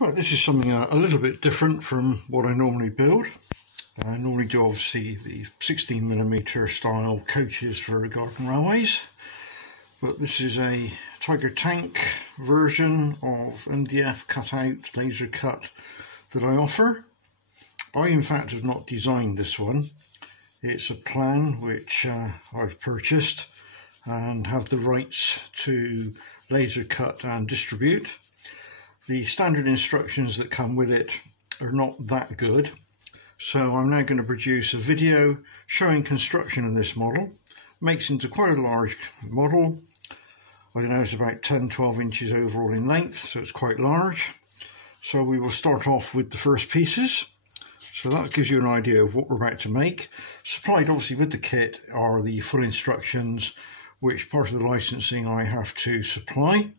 Right, this is something a little bit different from what I normally build. I normally do obviously the 16mm style coaches for garden railways, but this is a Tiger Tank version of MDF cutout, laser cut that I offer. I in fact have not designed this one. It's a plan which I've purchased and have the rights to laser cut and distribute. The standard instructions that come with it are not that good, so I'm now going to produce a video showing construction of this model. Makes into quite a large model. I know it's about 10-12 inches overall in length, so it's quite large. So we will start off with the first pieces. So that gives you an idea of what we're about to make. Supplied obviously with the kit are the full instructions, which part of the licensing I have to supply,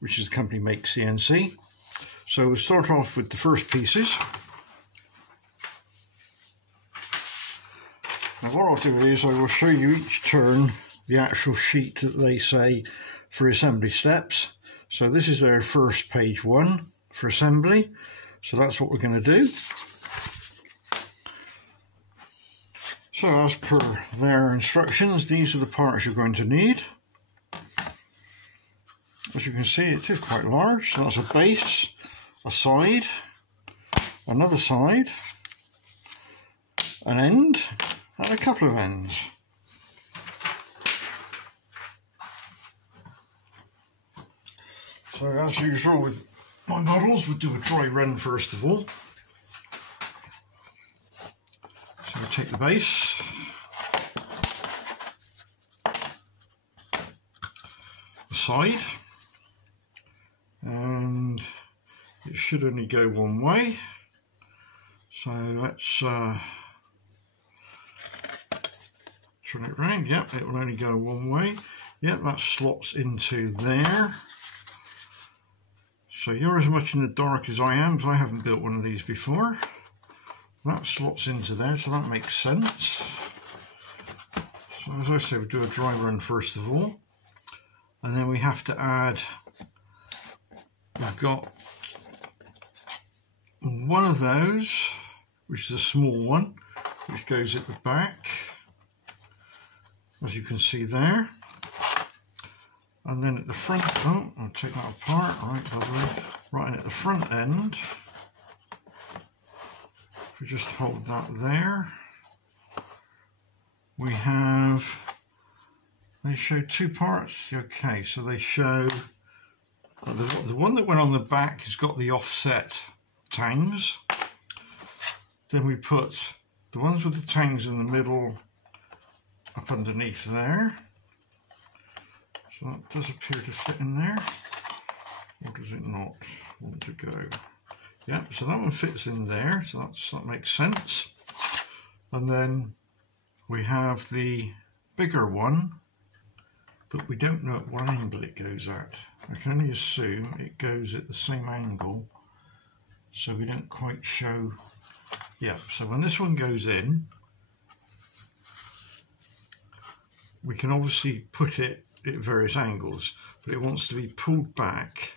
which is the company makes CNC. So we'll start off with the first pieces. Now what I'll do is I will show you each turn the actual sheet that they say for assembly steps. So this is their first page 1 for assembly. So that's what we're going to do. So as per their instructions, these are the parts you're going to need. As you can see, it is quite large. So that's a base, a side, another side, an end, and a couple of ends. So as usual with my models, we'll do a dry run first of all. So we take the base, the side, and it should only go one way. So let's turn it round. Yep, it will only go one way. Yep, that slots into there. So you're as much in the dark as I am, because I haven't built one of these before. That slots into there, so that makes sense. So as I say, we'll do a dry run first of all. And then we have to add, we've got one of those, which is a small one, which goes at the back, as you can see there. And then at the front, oh, I'll take that apart, right, lovely. Right, and at the front end, if we just hold that there, we have, they show two parts. Okay, so they show, the one that went on the back has got the offset tangs. Then we put the ones with the tangs in the middle up underneath there. So that does appear to fit in there. Or does it not want to go? Yeah, so that one fits in there, so that makes sense. And then we have the bigger one, but we don't know at what angle it goes at. I can only assume it goes at the same angle, so we don't quite show. Yeah, so when this one goes in, we can obviously put it at various angles, but it wants to be pulled back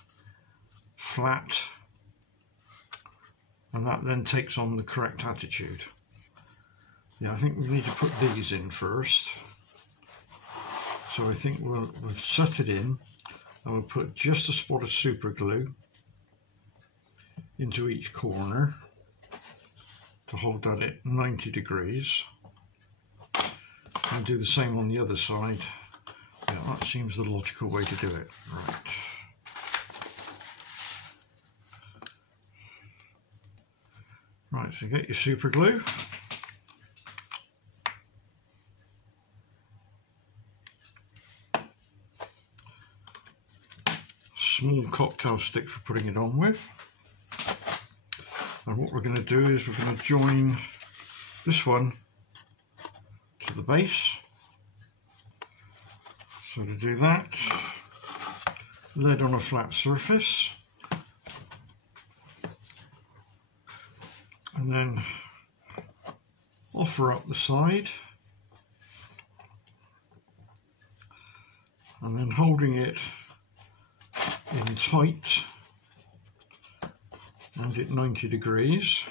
flat, and that then takes on the correct attitude. Yeah, I think we need to put these in first. So I think we'll set it in, and we'll put just a spot of super glue into each corner to hold that at 90 degrees. And do the same on the other side. Yeah, that seems the logical way to do it. Right. Right, so get your super glue. Small cocktail stick for putting it on with. And what we're going to do is we're going to join this one to the base. So to do that, lead on a flat surface, and then offer up the side, and then holding it in tight and at 90 degrees.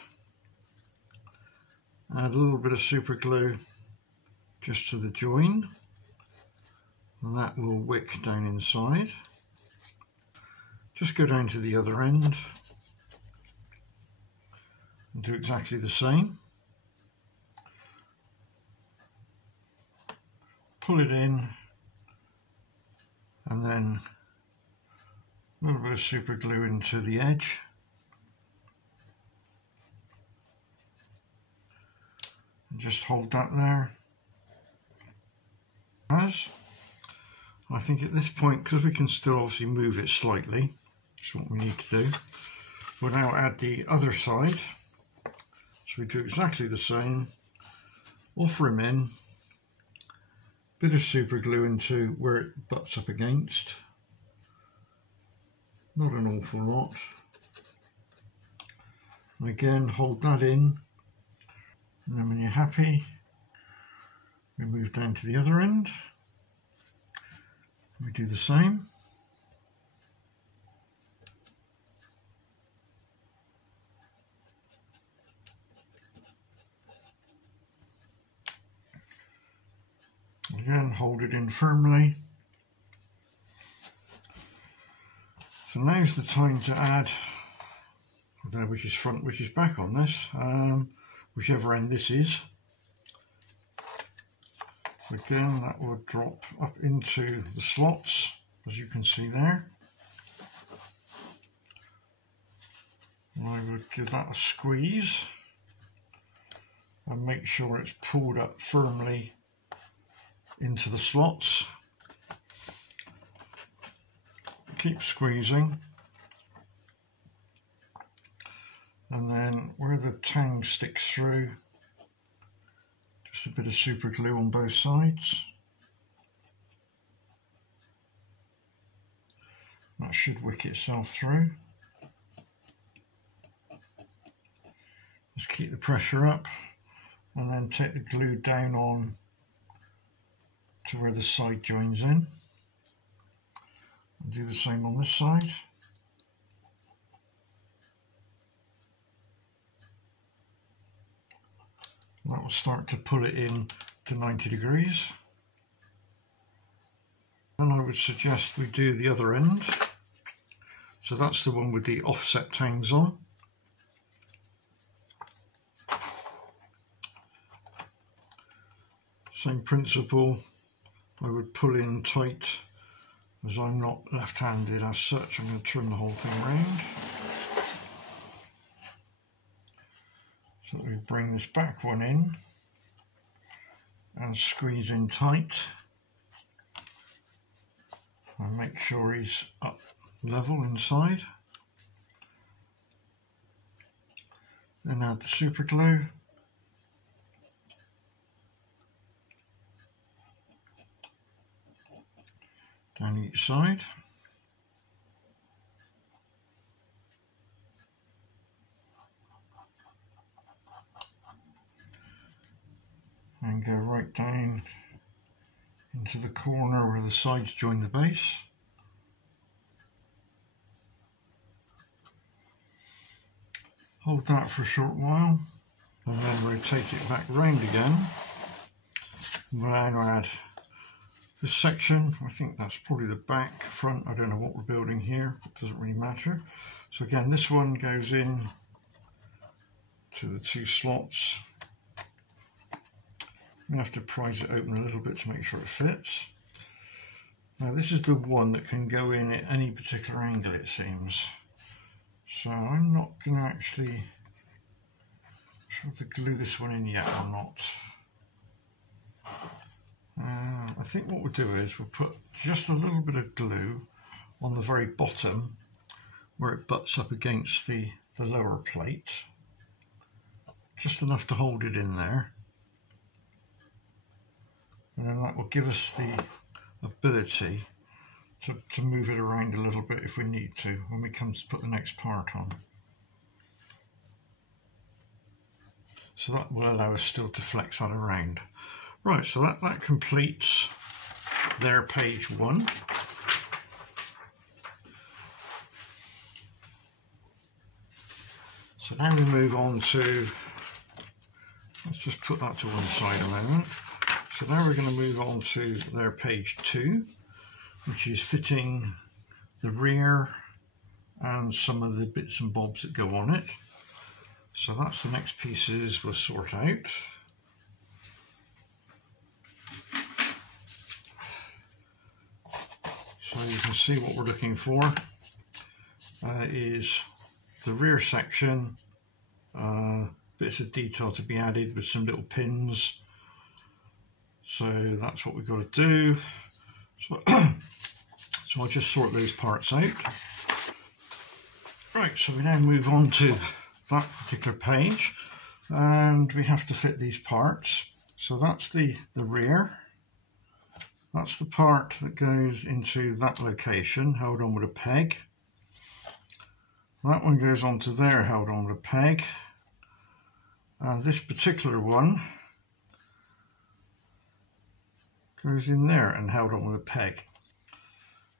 Add a little bit of super glue just to the join, and that will wick down inside. Just go down to the other end and do exactly the same. Pull it in, and then a little bit of super glue into the edge. And just hold that there. I think at this point, because we can still obviously move it slightly, that's what we need to do. We'll now add the other side. So we do exactly the same. Offer him in. Bit of super glue into where it butts up against. Not an awful lot. And again, hold that in. And then when you're happy, we move down to the other end. We do the same. Again, hold it in firmly. So now's the time to add, I don't know which is front, which is back on this, whichever end this is. Again, that will drop up into the slots, as you can see there. And I would give that a squeeze and make sure it's pulled up firmly into the slots. Keep squeezing, and then where the tang sticks through, just a bit of super glue on both sides. That should wick itself through. Just keep the pressure up, and then take the glue down on to where the side joins in. And do the same on this side. And that will start to pull it in to 90 degrees. Then I would suggest we do the other end. So that's the one with the offset tangs on. Same principle. I would pull in tight. As I'm not left-handed as such, I'm going to turn the whole thing around. So that we bring this back one in and squeeze in tight. And make sure he's up level inside. Then add the super glue. Down each side. And go right down into the corner where the sides join the base. Hold that for a short while and then rotate it back round again. We'll now add this section. I think that's probably the back, front, I don't know what we're building here, it doesn't really matter. So again, this one goes in to the two slots. I'm going to have to prise it open a little bit to make sure it fits. Now this is the one that can go in at any particular angle, it seems. So I'm not going to actually try to glue this one in yet or not. I think what we'll do is we'll put just a little bit of glue on the very bottom where it butts up against the lower plate. Just enough to hold it in there. And then that will give us the ability to move it around a little bit if we need to when we come to put the next part on. So that will allow us still to flex that around. Right, so that completes their page one. So now we move on to, let's just put that to one side a moment. So now we're going to move on to their page 2, which is fitting the rear and some of the bits and bobs that go on it. So that's the next pieces we'll sort out. So you can see what we're looking for is the rear section, bits of detail to be added with some little pins. So that's what we've got to do. So, so I'll just sort those parts out. Right, so we now move on to that particular page, and we have to fit these parts. So that's the rear. That's the part that goes into that location, held on with a peg. That one goes onto there, held on with a peg. And this particular one goes in there and held on with a peg.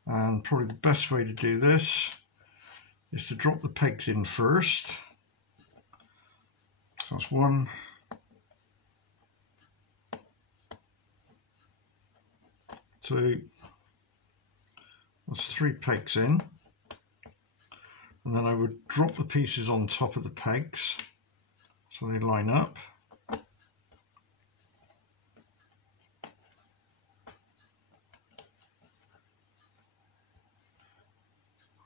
And probably the best way to do this is to drop the pegs in first. So that's 1, 2, that's 3 pegs in, and then I would drop the pieces on top of the pegs so they line up.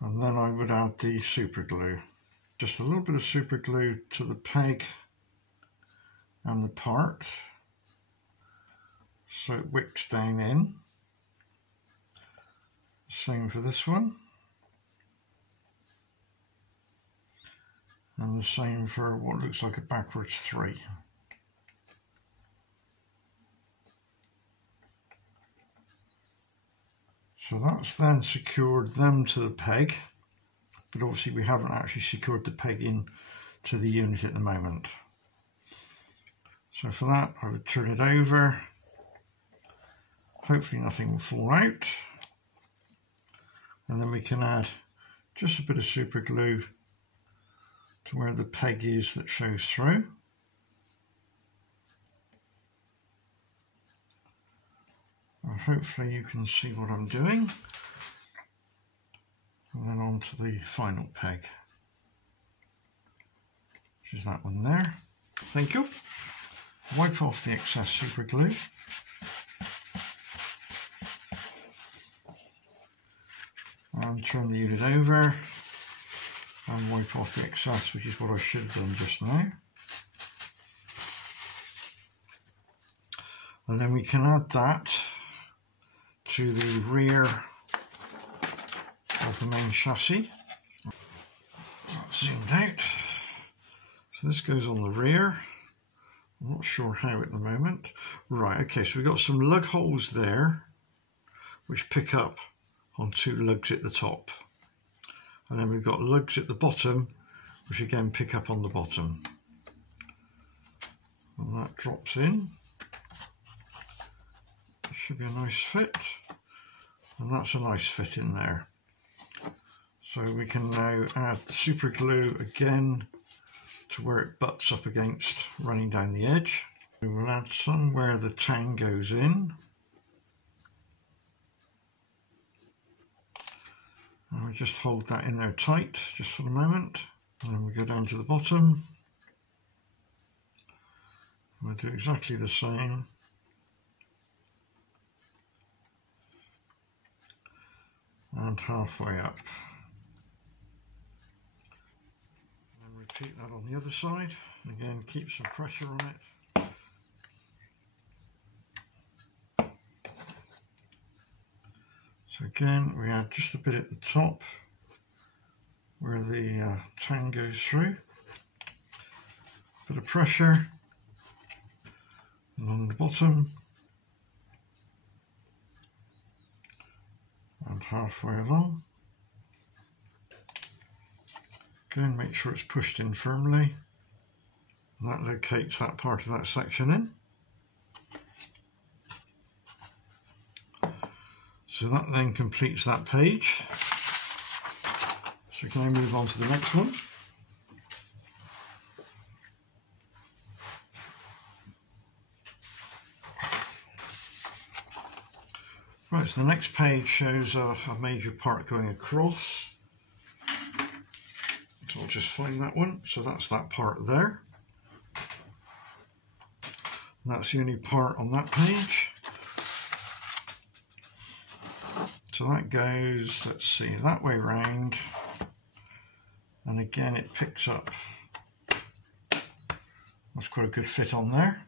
And then I would add the super glue. Just a little bit of super glue to the peg and the part so it wicks down in. Same for this one. And the same for what looks like a backwards 3. So that's then secured them to the peg, but obviously we haven't actually secured the peg in to the unit at the moment. So for that I would turn it over, hopefully nothing will fall out, and then we can add just a bit of super glue to where the peg is that shows through. And hopefully you can see what I'm doing. And then on to the final peg, which is that one there. Thank you. Wipe off the excess super glue. And turn the unit over and wipe off the excess, which is what I should have done just now. And then we can add that to the rear of the main chassis. That's zoomed out. So this goes on the rear. I'm not sure how at the moment. Right, okay, so we've got some lug holes there which pick up on 2 lugs at the top. And then we've got lugs at the bottom which again pick up on the bottom. And that drops in. Should be a nice fit, and that's a nice fit in there. So we can now add the super glue again to where it butts up against running down the edge. We will add some where the tang goes in, and we just hold that in there tight just for the moment, and then we go down to the bottom and we'll do exactly the same. And halfway up. And repeat that on the other side. Again, keep some pressure on it. So again, we add just a bit at the top where the tang goes through. Bit of pressure. And on the bottom. And halfway along. Again, make sure it's pushed in firmly. And that locates that part of that section in. So that then completes that page. So we can now move on to the next one. Right, so the next page shows a major part going across. So I'll just find that one. So that's that part there. And that's the only part on that page. So that goes, let's see, that way round. And again it picks up. That's quite a good fit on there.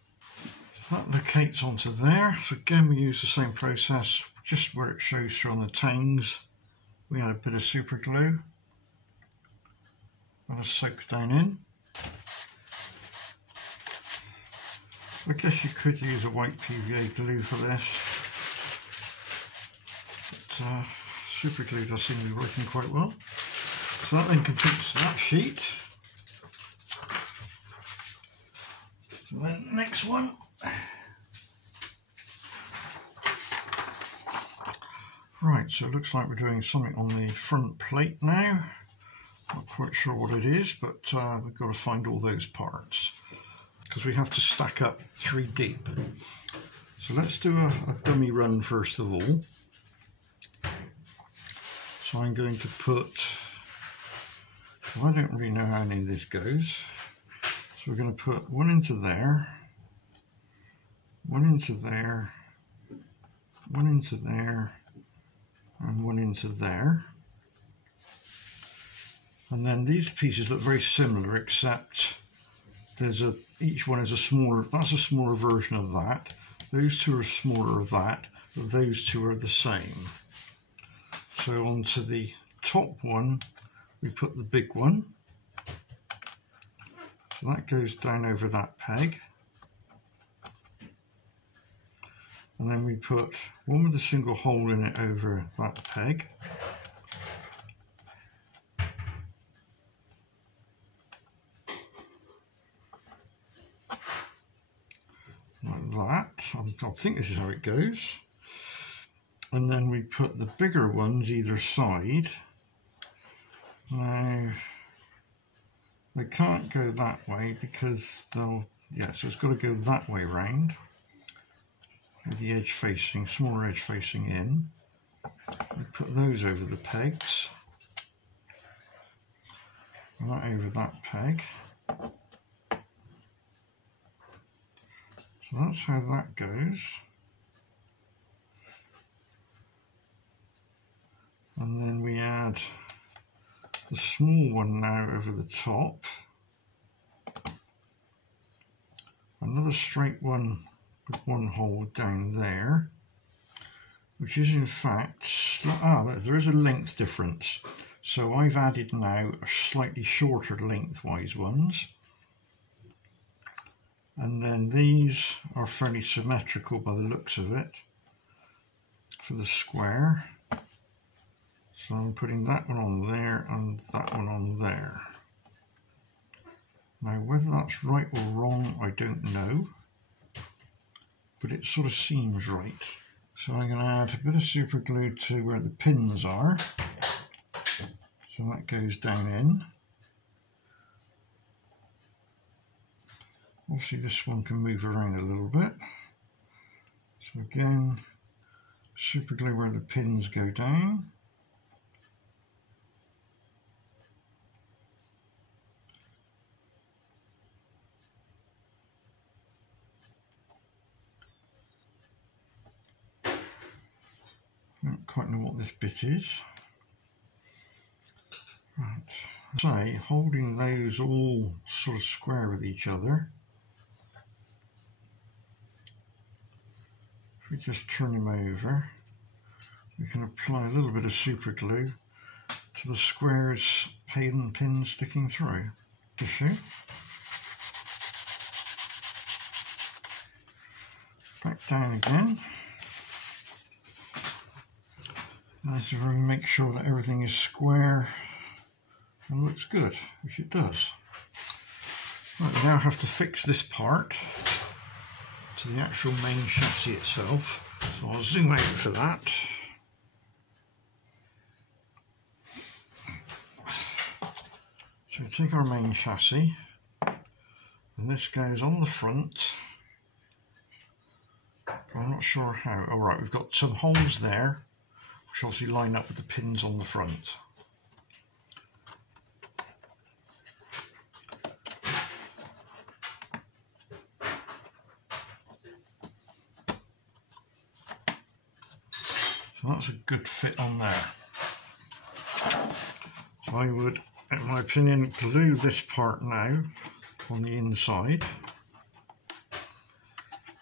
So that locates onto there. So again we use the same process, just where it shows through on the tangs. We add a bit of super glue. And a soak down in. I guess you could use a white PVA glue for this. But super glue does seem to be working quite well. So that then completes that sheet. So then next one. Right, so it looks like we're doing something on the front plate now. Not quite sure what it is, but we've got to find all those parts because we have to stack up 3 deep. So let's do a dummy run first of all. So I'm going to put, well, I don't really know how any of this goes. So we're going to put one into there, one into there, one into there, and one into there. And then these pieces look very similar, except there's each one is a smaller, that's a smaller version of that. Those two are smaller of that, but those two are the same. So onto the top one, we put the big one. So that goes down over that peg. And then we put one with a single hole in it over that peg. Like that. I think this is how it goes. And then we put the bigger ones either side. Now, they can't go that way because they'll, yeah, so it's got to go that way round. With the edge facing, smaller edge facing in. We put those over the pegs. And that over that peg. So that's how that goes. And then we add the small one now over the top. Another straight one with one hole down there, which is in fact, there is a length difference. So I've added now a slightly shorter lengthwise ones. And then these are fairly symmetrical by the looks of it for the square. So I'm putting that one on there and that one on there. Now whether that's right or wrong, I don't know, but it sort of seems right. So I'm going to add a bit of super glue to where the pins are. So that goes down in. Obviously this one can move around a little bit. So again, super glue where the pins go down. I don't quite know what this bit is. Right, so holding those all sort of square with each other. If we just turn them over, we can apply a little bit of super glue to the squares, pins sticking through. Tissue. Back down again. Nice to make sure that everything is square and looks good, which it does. Right, we now have to fix this part to the actual main chassis itself. So I'll zoom out for that. So we take our main chassis, and this goes on the front, but I'm not sure how. All right, we've got some holes there, which obviously line up with the pins on the front. So that's a good fit on there. So I would, in my opinion, glue this part now on the inside,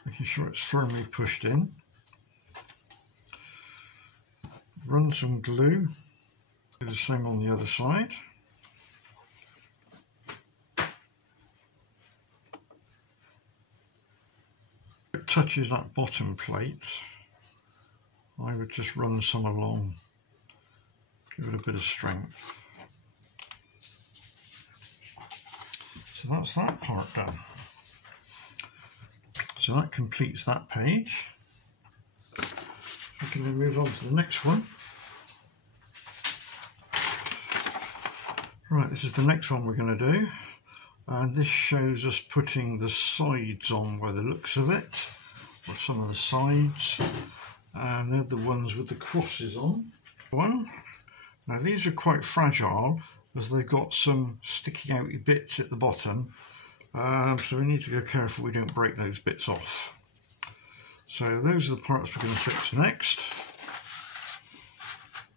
making sure it's firmly pushed in. Run some glue, do the same on the other side. If it touches that bottom plate, I would just run some along, give it a bit of strength. So that's that part done. So that completes that page. We can then move on to the next one. Right, this is the next one we're going to do. And this shows us putting the sides on by the looks of it, or some of the sides. And they're the ones with the crosses on. Now these are quite fragile, as they've got some sticky outy bits at the bottom, so we need to go careful we don't break those bits off. So those are the parts we're going to fix next.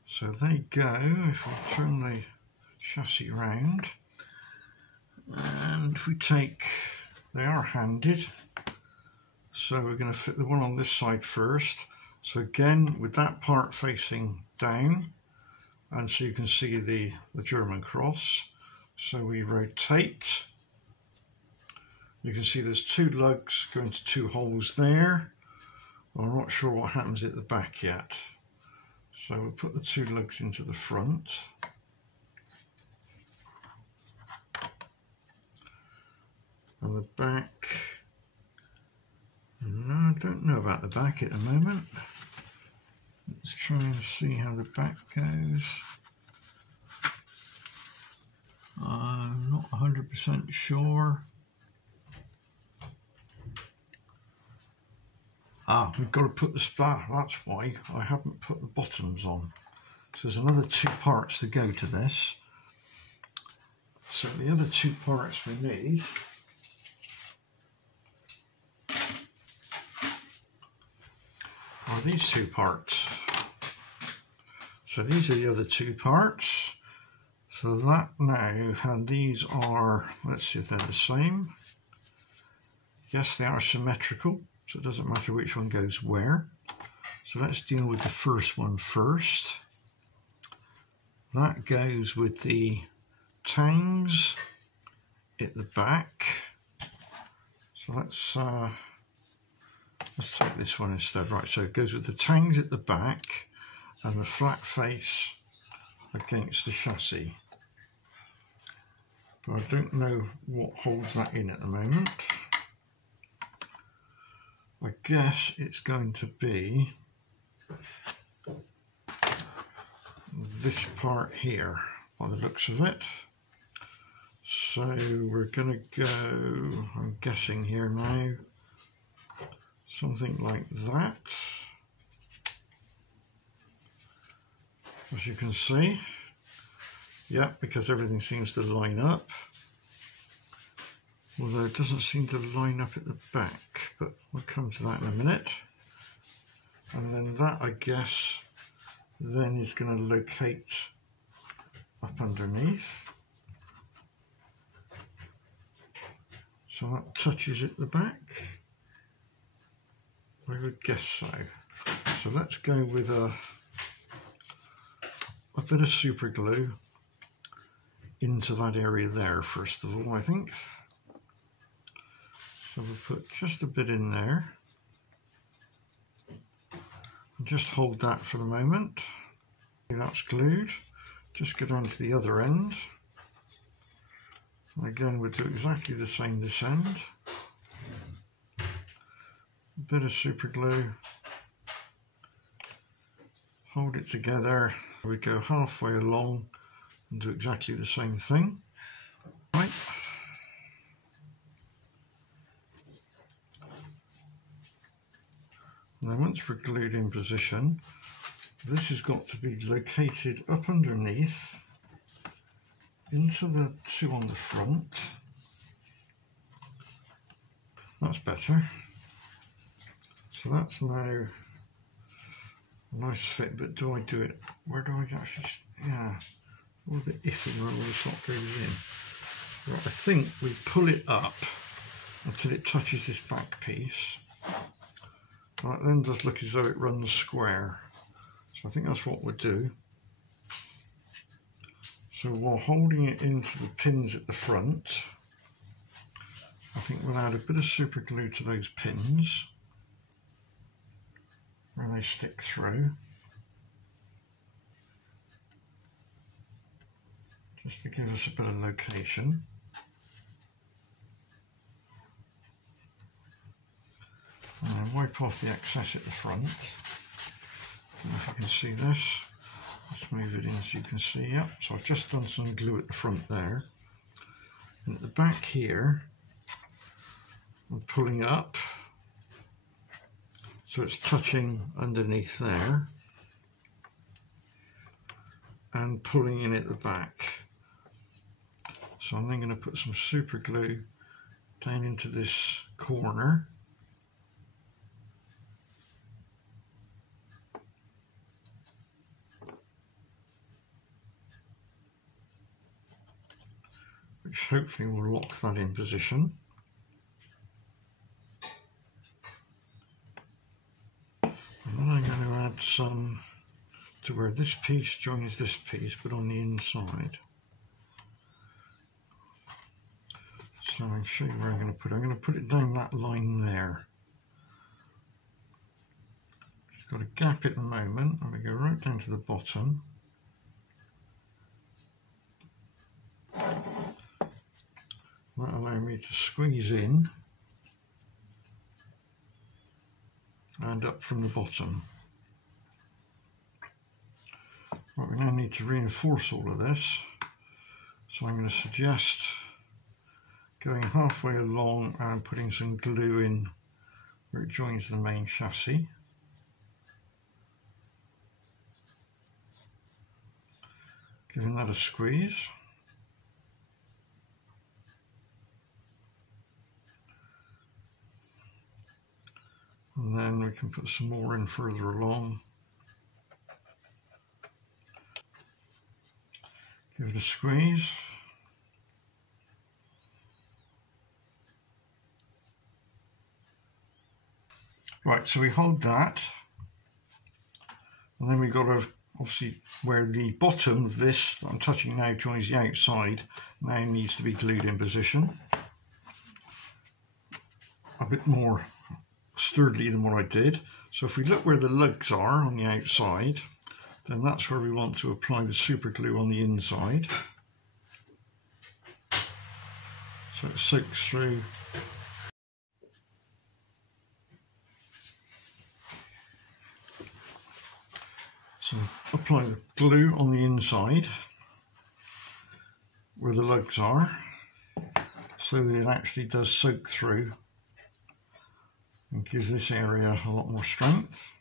So they go, if we turn the chassis round, and if we take, they are handed, so we're going to fit the one on this side first. So again, with that part facing down, and so you can see the German cross. So we rotate. You can see there's two lugs going to two holes there. Well, I'm not sure what happens at the back yet. So we'll put the two lugs into the front. And the back, no, I don't know about the back at the moment. Let's try and see how the back goes. I'm not 100% sure. Ah, we've got to put the spar, that's why I haven't put the bottoms on. So there's another two parts to go to this. So the other two parts we need are these two parts. So these are the other two parts. So that now, and these are, let's see if they're the same. Yes, they are symmetrical, so it doesn't matter which one goes where. So let's deal with the first one first. That goes with the tangs at the back. So let's take this one instead. Right, so it goes with the tangs at the back and the flat face against the chassis. But I don't know what holds that in at the moment. I guess it's going to be this part here, by the looks of it. So we're going to go, I'm guessing here now, something like that. As you can see, yeah, because everything seems to line up. Although it doesn't seem to line up at the back, but we'll come to that in a minute. And then that, I guess, then is going to locate up underneath. So that touches at the back. I would guess so. So let's go with a bit of super glue into that area there first of all, I think. So we'll put just a bit in there and just hold that for the moment. That's glued. Just go down to the other end. And again, we'll do exactly the same this end. A bit of super glue. Hold it together. We go halfway along and do exactly the same thing. Right. Now once we're glued in position, this has got to be located up underneath into the two on the front. That's better. So that's now a nice fit, but do I do it? Where do I actually? Yeah, a little bit iffy where all the slot goes in. Right, I think we pull it up until it touches this back piece. That then does look as though it runs square. So I think that's what we'll do. So while holding it into the pins at the front, I think we'll add a bit of super glue to those pins where they stick through, just to give us a bit of location. And then wipe off the excess at the front. I don't know if you can see this. Let's move it in so you can see. Yep. So I've just done some glue at the front there. And at the back here, I'm pulling up so it's touching underneath there and pulling in at the back. So I'm then going to put some super glue down into this corner. Which hopefully will lock that in position. And then I'm going to add some to where this piece joins this piece, but on the inside. So I'll show you where I'm going to put it. I'm going to put it down that line there. It's got a gap at the moment, and we go right down to the bottom. That'll allow me to squeeze in and up from the bottom. Right, we now need to reinforce all of this. So I'm going to suggest going halfway along and putting some glue in where it joins the main chassis. Giving that a squeeze. And then we can put some more in further along. Give it a squeeze. Right, so we hold that. And then we've got to, obviously, where the bottom of this that I'm touching now joins the outside, now needs to be glued in position. A bit more sturdily than what I did. So if we look where the lugs are on the outside, then that's where we want to apply the super glue on the inside. So it soaks through. So apply the glue on the inside where the lugs are, so that it actually does soak through and gives this area a lot more strength.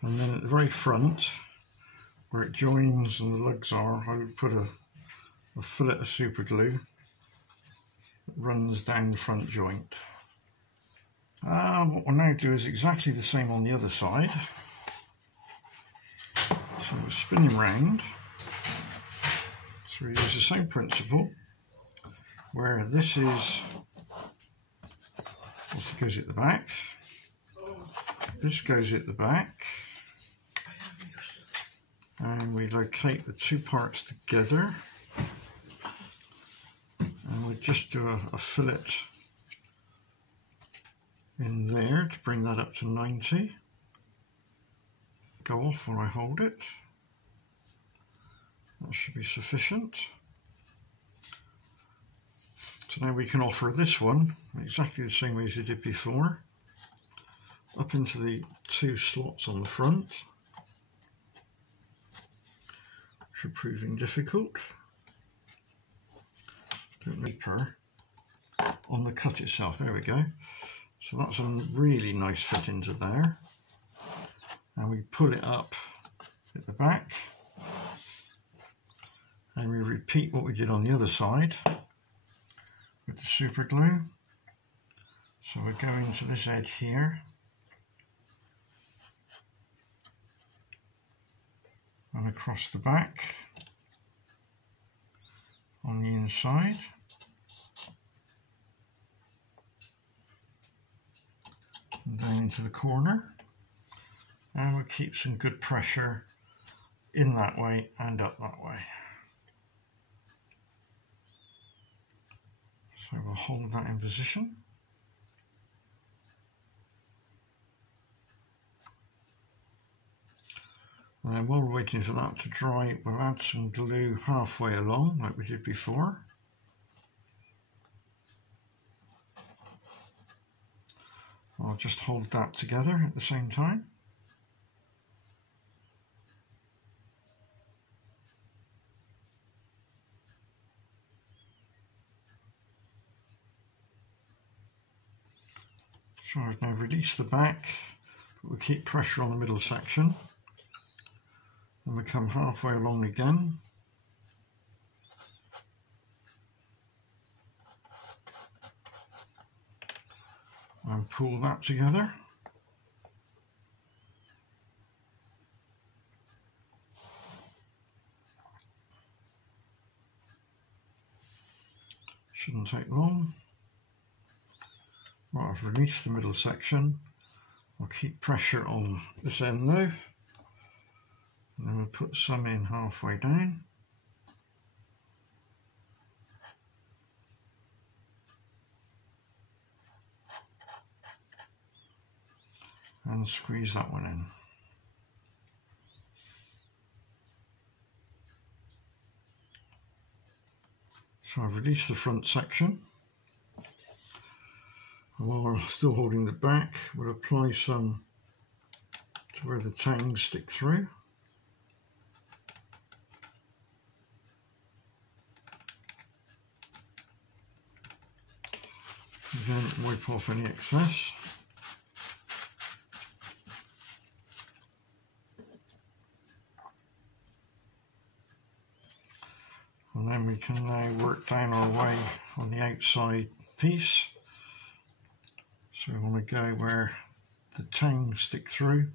And then at the very front, where it joins and the lugs are, I would put a fillet of super glue that runs down the front joint. What we'll now do is exactly the same on the other side. So we'll spin him round. So we use the same principle, where this is, also goes at the back, this goes at the back, and we locate the two parts together, and we just do a fillet in there to bring that up to 90. go off when I hold it. That should be sufficient. So now we can offer this one exactly the same way as we did before, up into the two slots on the front, which are proving difficult. Don't make her on the cut itself. There we go. So that's a really nice fit into there. And we pull it up at the back. And we repeat what we did on the other side with the super glue. So we're going to this edge here. And across the back on the inside. And down to the corner. And we'll keep some good pressure in that way and up that way. So we'll hold that in position. And then while we're waiting for that to dry, we'll add some glue halfway along like we did before. I'll just hold that together at the same time. So I've now released the back, but we'll keep pressure on the middle section. And we come halfway along again. And pull that together. Shouldn't take long. Right, I've released the middle section. I'll keep pressure on this end though. And then we'll put some in halfway down. And squeeze that one in. So I've released the front section. And while still holding the back, we'll apply some to where the tangs stick through. Again, wipe off any excess. And then we can now work down our way on the outside piece. So we want to go where the tangs stick through.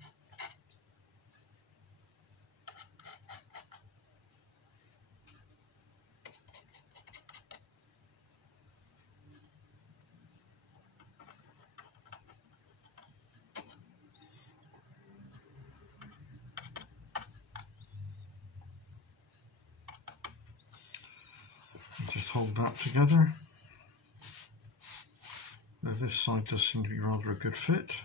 Just hold that together. Now this side does seem to be rather a good fit.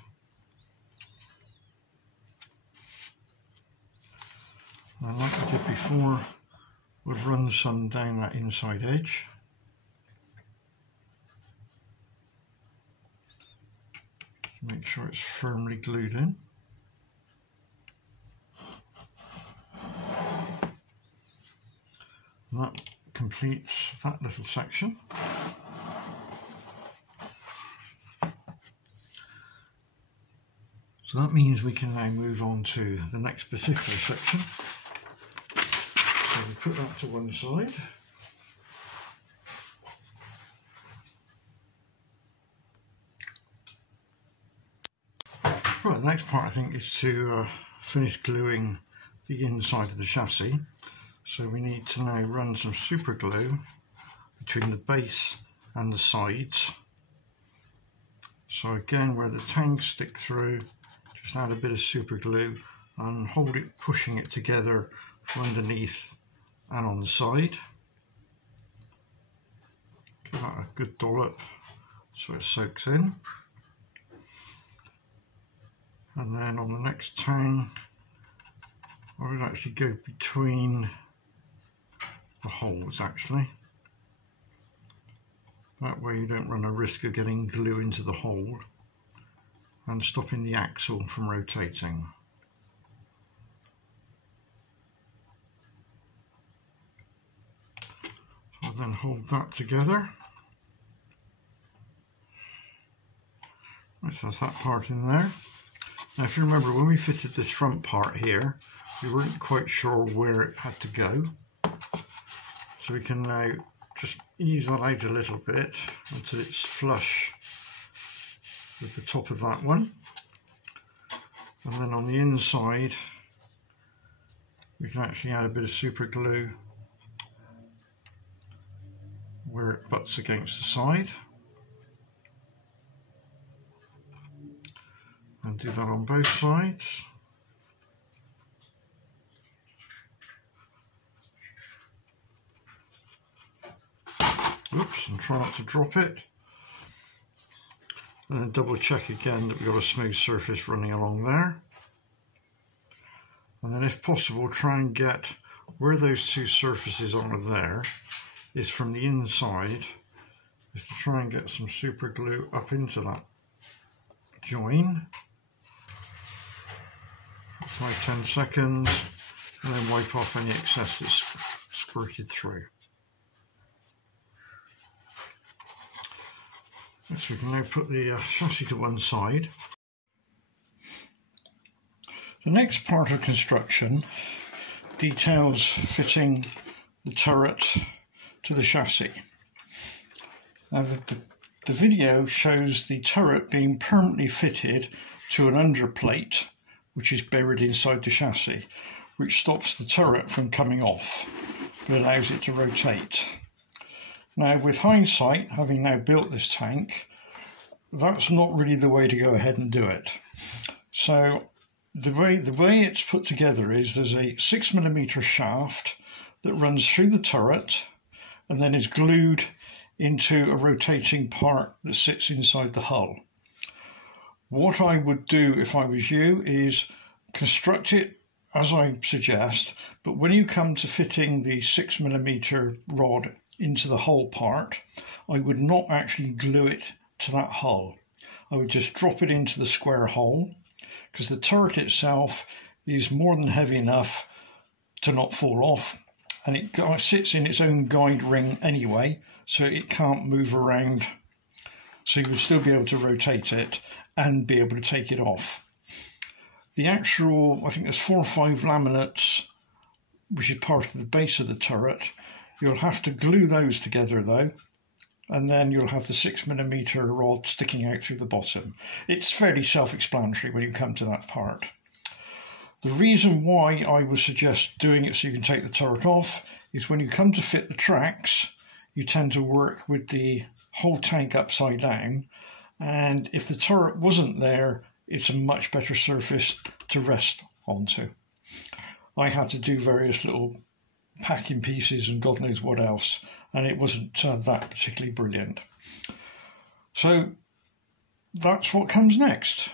And like we did before, we'll run some down that inside edge. To make sure it's firmly glued in. And that completes that little section. So that means we can now move on to the next particular section. So we put that to one side. Right, the next part I think is to finish gluing the inside of the chassis. So we need to now run some super glue between the base and the sides. So again, where the tangs stick through, just add a bit of super glue and hold it, pushing it together from underneath and on the side. Give that a good dollop so it soaks in. And then on the next tang, I would actually go between the holes actually. That way you don't run a risk of getting glue into the hole and stopping the axle from rotating. So I'll then hold that together. Right, so that's that part in there. Now if you remember, when we fitted this front part here, we weren't quite sure where it had to go. So we can now just ease that out a little bit until it's flush with the top of that one. And then on the inside, we can actually add a bit of super glue where it butts against the side. And do that on both sides. Oops, and try not to drop it. And then double check again that we've got a smooth surface running along there. And then if possible, try and get where those two surfaces are there is from the inside, is to try and get some super glue up into that join. 5-10 seconds, and then wipe off any excess that's squirted through. So we can now put the chassis to one side. The next part of construction details fitting the turret to the chassis. Now the video shows the turret being permanently fitted to an underplate which is buried inside the chassis, which stops the turret from coming off but allows it to rotate. Now with hindsight, having now built this tank, that's not really the way to go ahead and do it. So the way it's put together is there's a 6mm shaft that runs through the turret and then is glued into a rotating part that sits inside the hull. What I would do if I was you is construct it as I suggest, but when you come to fitting the 6mm rod into the hull part, I would not actually glue it to that hull. I would just drop it into the square hole, because the turret itself is more than heavy enough to not fall off, and it sits in its own guide ring anyway, so it can't move around. So you would still be able to rotate it and be able to take it off. The actual, I think there's 4 or 5 laminates, which is part of the base of the turret. You'll have to glue those together though, and then you'll have the 6mm rod sticking out through the bottom. It's fairly self-explanatory when you come to that part. The reason why I would suggest doing it so you can take the turret off is when you come to fit the tracks, you tend to work with the whole tank upside down, and if the turret wasn't there, it's a much better surface to rest onto. I had to do various little packing pieces and God knows what else, and it wasn't that particularly brilliant. So that's what comes next.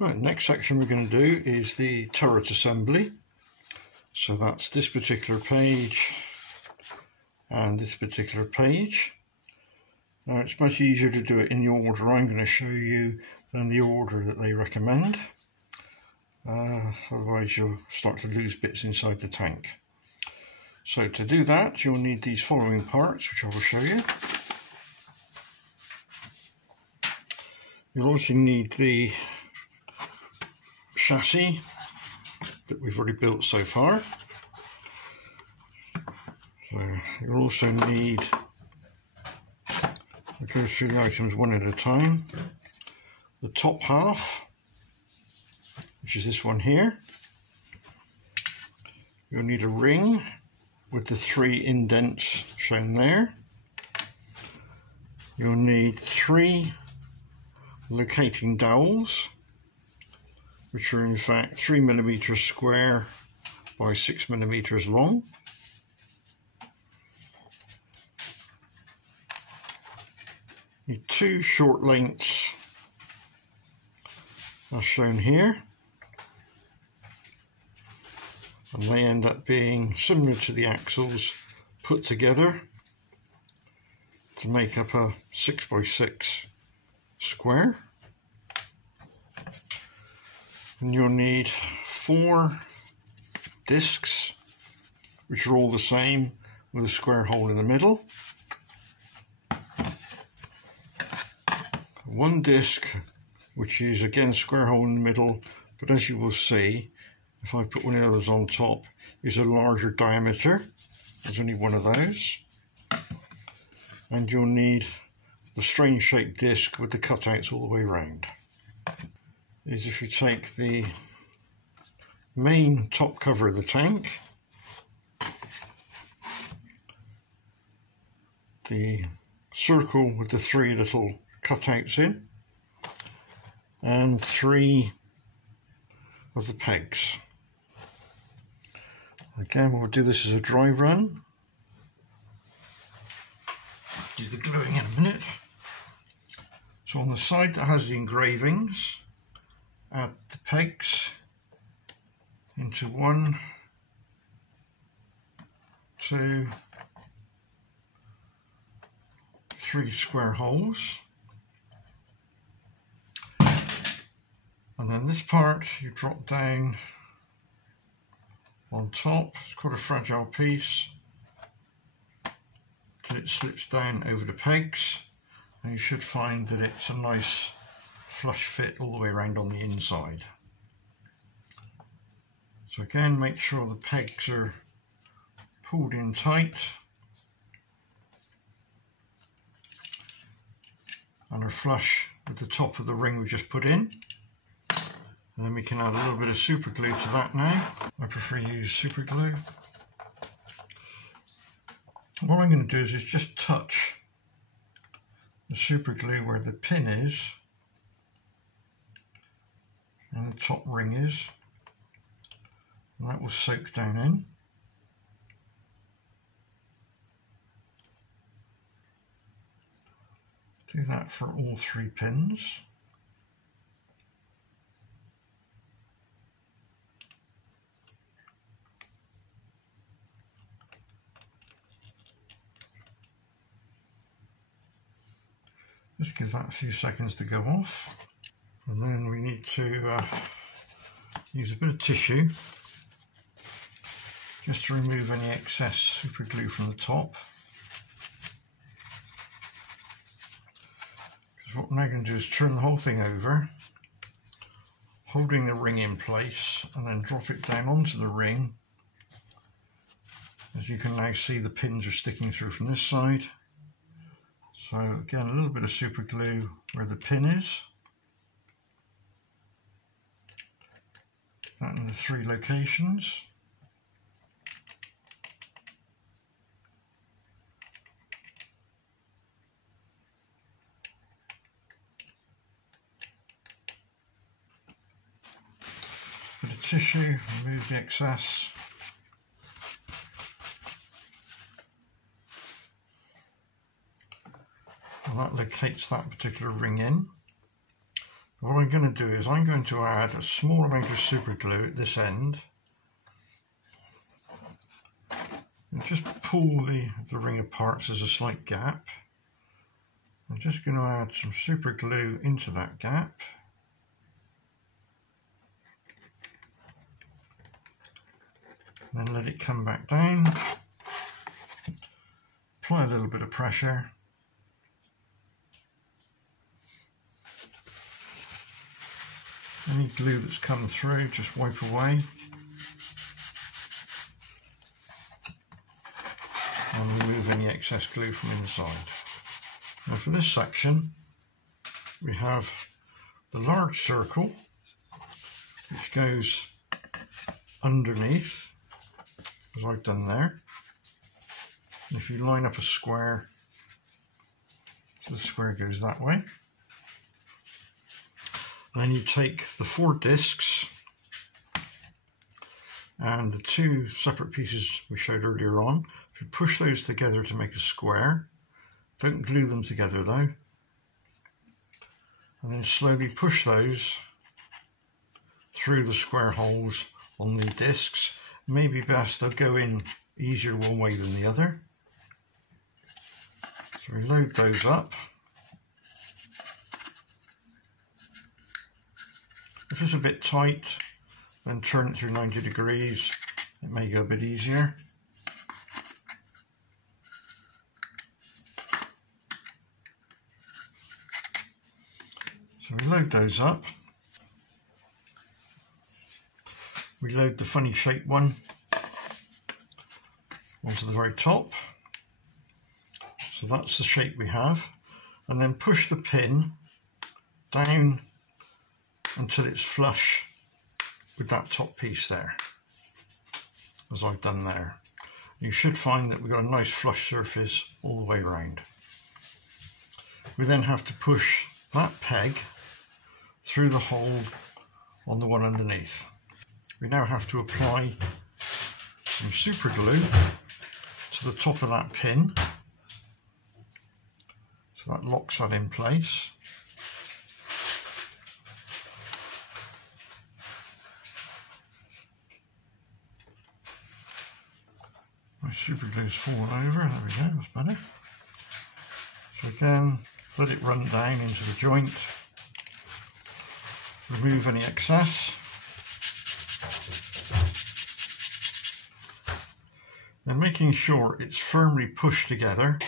Right, next section we're going to do is the turret assembly. So that's this particular page and this particular page. Now it's much easier to do it in the order I'm going to show you than the order that they recommend. Otherwise you'll start to lose bits inside the tank. So to do that you'll need these following parts, which I will show you. You'll also need the chassis that we've already built so far. So you'll also need, I'll go through the items one at a time, the top half, which is this one here. You'll need a ring with the 3 indents shown there. You'll need 3 locating dowels, which are in fact 3mm square by 6mm long. Need 2 short lengths as shown here, and they end up being similar to the axles put together to make up a 6x6 square. And you'll need 4 discs, which are all the same, with a square hole in the middle. 1 disc, which is again square hole in the middle, but as you will see, if I put one of those on top, is a larger diameter. There's only one of those. And you'll need the strange shaped disc with the cutouts all the way around. Is if you take the main top cover of the tank, the circle with the 3 little cutouts in, and 3 of the pegs. Again, we'll do this as a dry run. Do the gluing in a minute. So on the side that has the engravings, add the pegs into 1, 2, 3 square holes. And then this part you drop down on top. It's quite a fragile piece till it slips down over the pegs, and you should find that it's a nice flush fit all the way around on the inside. So again, make sure the pegs are pulled in tight and are flush with the top of the ring we just put in. And then we can add a little bit of super glue to that now. I prefer to use super glue. What I'm going to do is just touch the super glue where the pin is and the top ring is, and that will soak down in. Do that for all 3 pins. Just give that a few seconds to go off, and then we need to use a bit of tissue just to remove any excess super glue from the top. Because what we're now going to do is turn the whole thing over, holding the ring in place, and then drop it down onto the ring. As you can now see, the pins are sticking through from this side. So again, a little bit of super glue where the pin is. That in the 3 locations. Bit of tissue, remove the excess. That locates that particular ring in. What I'm going to do is I'm going to add a small amount of super glue at this end and just pull the ring apart so there's a slight gap. I'm just going to add some super glue into that gap. And then let it come back down. Apply a little bit of pressure. Any glue that's come through, just wipe away. And remove any excess glue from inside. Now for this section, we have the large circle, which goes underneath, as I've done there. And if you line up a square, so the square goes that way. Then you take the 4 discs and the 2 separate pieces we showed earlier on. If you push those together to make a square, don't glue them together though, and then slowly push those through the square holes on the discs, maybe best to go in easier one way than the other. So we load those up. If it's a bit tight, then turn it through 90 degrees. It may go a bit easier. So we load those up. We load the funny shaped one onto the very top. So that's the shape we have. And then push the pin down until it's flush with that top piece there, as I've done there. You should find that we've got a nice flush surface all the way around. We then have to push that peg through the hole on the one underneath. We now have to apply some super glue to the top of that pin, so that locks that in place. My super glue's fallen over, there we go, that's better. So again, let it run down into the joint, remove any excess. Then making sure it's firmly pushed together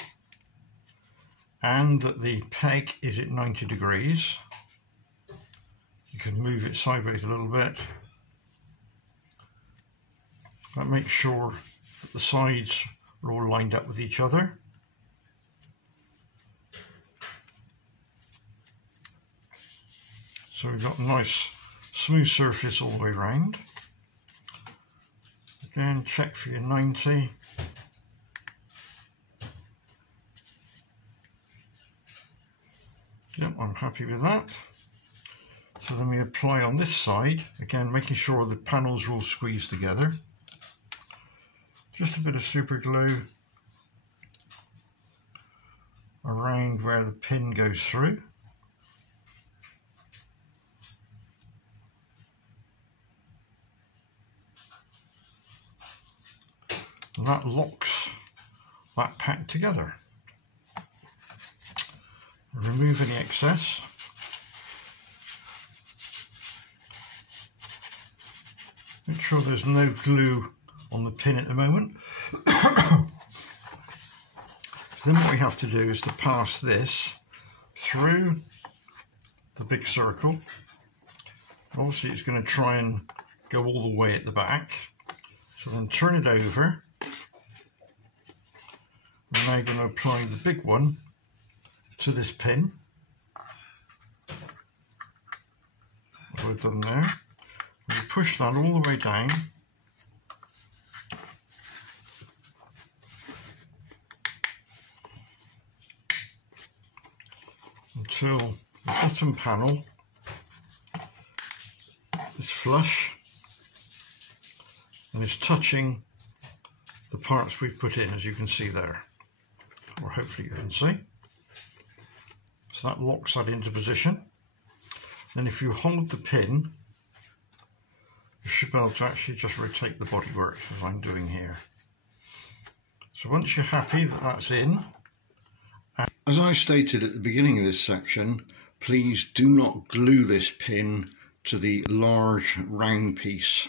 and that the peg is at 90 degrees. You can move it sideways a little bit. That makes sure that the sides are all lined up with each other. So we've got a nice smooth surface all the way around. Again, check for your 90. Yep, I'm happy with that. So then we apply on this side, again making sure the panels are all squeezed together. Just a bit of super glue around where the pin goes through. And that locks that pack together. Remove any excess. Make sure there's no glue on the pin at the moment. So then what we have to do is to pass this through the big circle. Obviously it's going to try and go all the way at the back. So then turn it over. We're now going to apply the big one to this pin. What we've done there. We push that all the way down until the bottom panel is flush and is touching the parts we've put in, as you can see there, or hopefully you can see. So that locks that into position. And if you hold the pin, you should be able to actually just rotate the bodywork as I'm doing here. So once you're happy that that's in, as I stated at the beginning of this section, please do not glue this pin to the large round piece.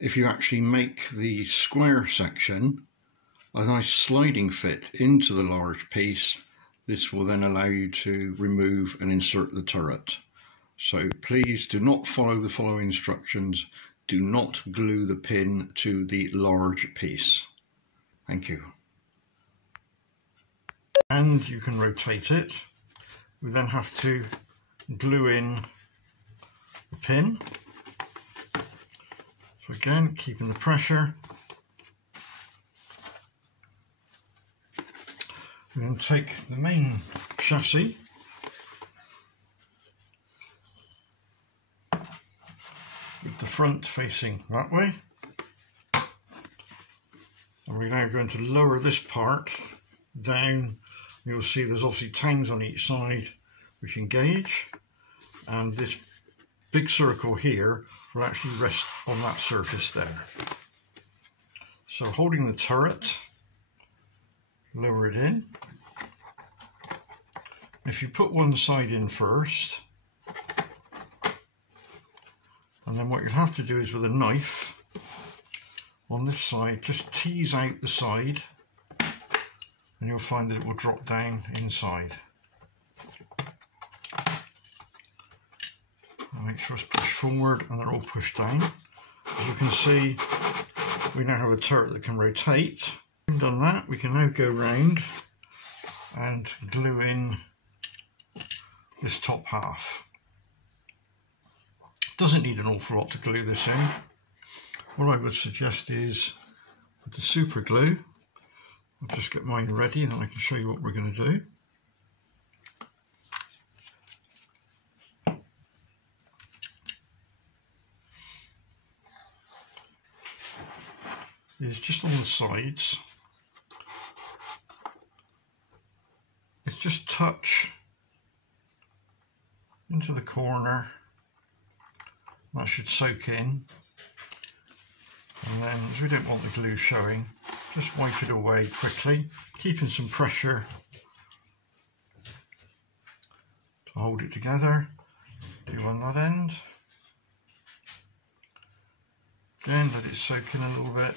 If you actually make the square section a nice sliding fit into the large piece, this will then allow you to remove and insert the turret. So please do not follow the following instructions. Do not glue the pin to the large piece. Thank you. And you can rotate it. We then have to glue in the pin. So again, keeping the pressure. We then take the main chassis with the front facing that way, and we're now going to lower this part down. You'll see there's obviously tangs on each side which engage, and this big circle here will actually rest on that surface there. So holding the turret, lower it in. If you put one side in first, and then what you'll have to do is with a knife on this side, just tease out the side, and you'll find that it will drop down inside. And make sure it's pushed forward and they're all pushed down. As you can see, we now have a turret that can rotate. Having done that, we can now go round and glue in this top half. Doesn't need an awful lot to glue this in. What I would suggest is with the super glue, I'll just get mine ready and then I can show you what we're going to do. Is just on the sides. It's just touch into the corner. That should soak in. And then, as we don't want the glue showing, just wipe it away quickly, keeping some pressure to hold it together. Do on that end. Again, let it soak in a little bit.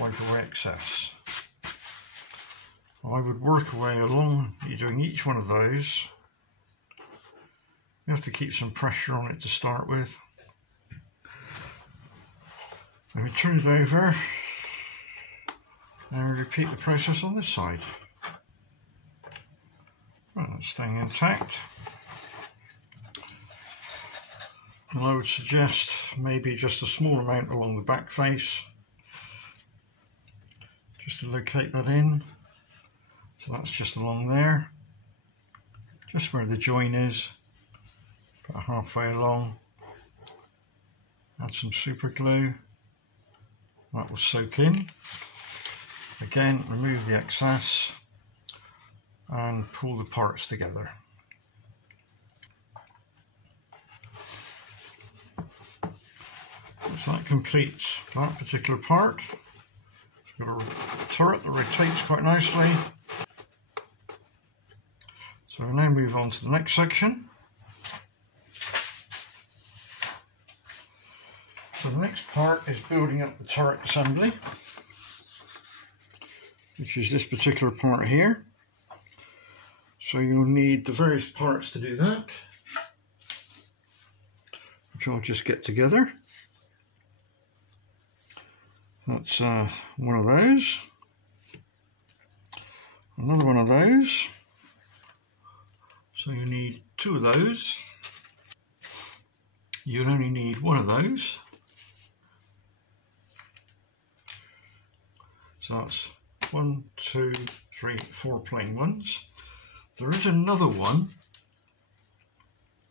Wipe away excess. I would work away along, you're doing each one of those. You have to keep some pressure on it to start with. Let me turn it over and repeat the process on this side. Well, it's staying intact. And I would suggest maybe just a small amount along the back face, just to locate that in. So that's just along there, just where the join is, about halfway along. Add some super glue, that will soak in. Again, remove the excess and pull the parts together. So that completes that particular part. We've got a turret that rotates quite nicely. So we'll now move on to the next section. So the next part is building up the turret assembly, which is this particular part here. So you'll need the various parts to do that, which I'll just get together. That's one of those, another one of those, so you need two of those, you'll only need one of those, so that's 1, 2, 3, 4 plain ones. There is another one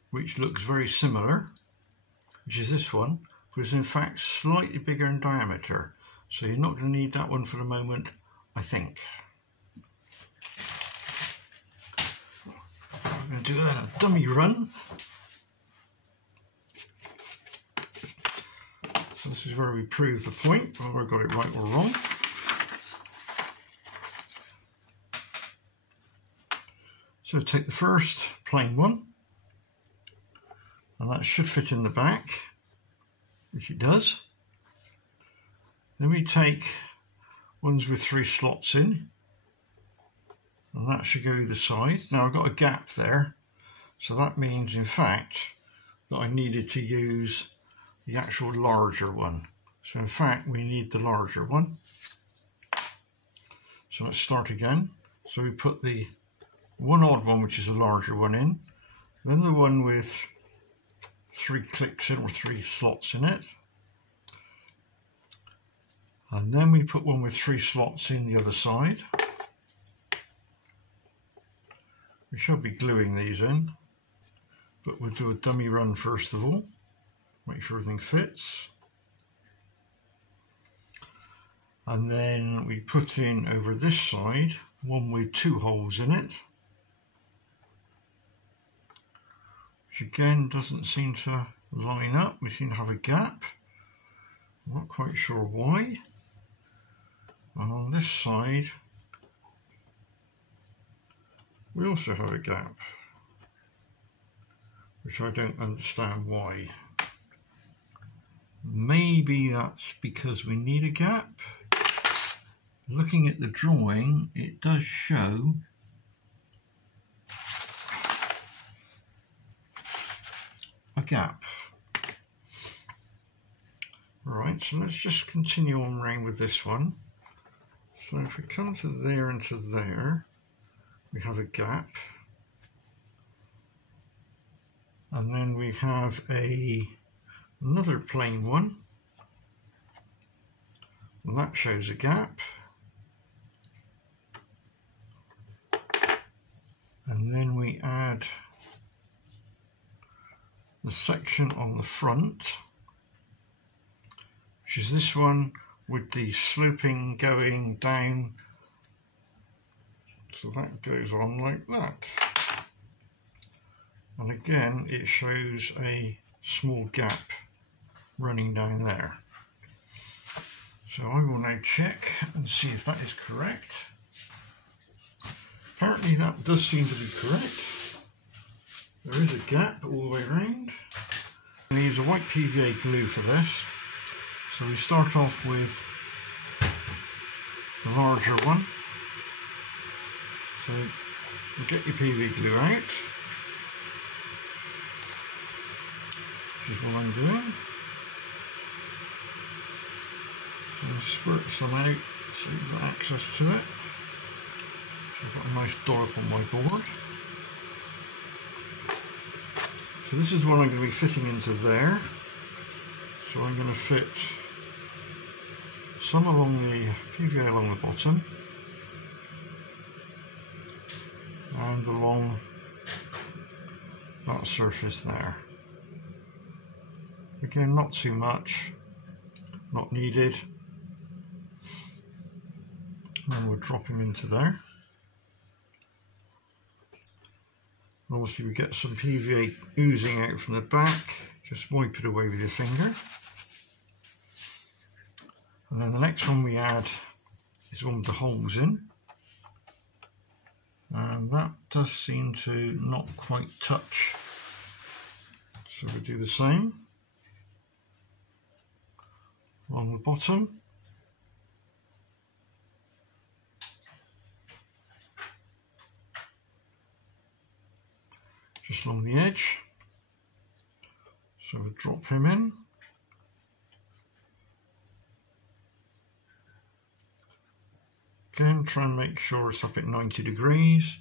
which looks very similar, which is this one, but is in fact slightly bigger in diameter. So you're not going to need that one for the moment, I think. I'm going to do a dummy run. So this is where we prove the point, whether I got it right or wrong. So take the first plain one, and that should fit in the back, which it does. Then we take ones with 3 slots in, and that should go either side. Now I've got a gap there, so that means in fact that I needed to use the actual larger one. So in fact we need the larger one. So let's start again. So we put the one odd one, which is a larger one, in, then the one with 3 clicks in or 3 slots in it. And then we put one with 3 slots in the other side. We should be gluing these in, but we'll do a dummy run first of all, make sure everything fits. And then we put in over this side one with 2 holes in it, which again doesn't seem to line up. We seem to have a gap. I'm not quite sure why. And on this side we also have a gap, which I don't understand why. Maybe that's because we need a gap. Looking at the drawing, it does show a gap. Right, so let's just continue on round with this one. So if we come to there and to there, we have a gap. And then we have another plain one. And that shows a gap. And then we add the section on the front, which is this one with the sloping going down. So that goes on like that. And again, it shows a small gap running down there. So I will now check and see if that is correct. Apparently that does seem to be correct. There is a gap all the way around. I'm going to use a white PVA glue for this. So we start off with the larger one. So you get your PVA glue out. This is what I'm doing. So I squirt some out so you've got access to it. So I've got a nice dollop on my board. So this is what I'm going to be fitting into there. So I'm going to fit some along the PVA along the bottom and along that surface there. Again, not too much, not needed. And we'll drop him into there. And obviously we get some PVA oozing out from the back, just wipe it away with your finger. And then the next one we add is one with the holes in. And that does seem to not quite touch. So we do the same along the bottom. Just along the edge. So we'll drop him in. Again, try and make sure it's up at 90 degrees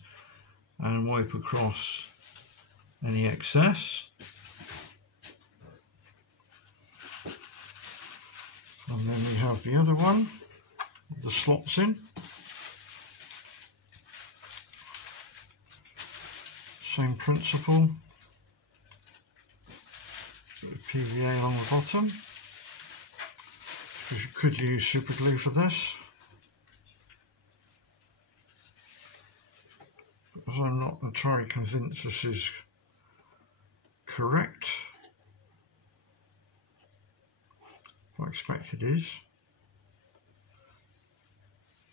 and wipe across any excess. And then we have the other one with the slots in. Same principle. Bit of PVA along the bottom, because you could use super glue for this. But as I'm not entirely convinced this is correct, I expect it is.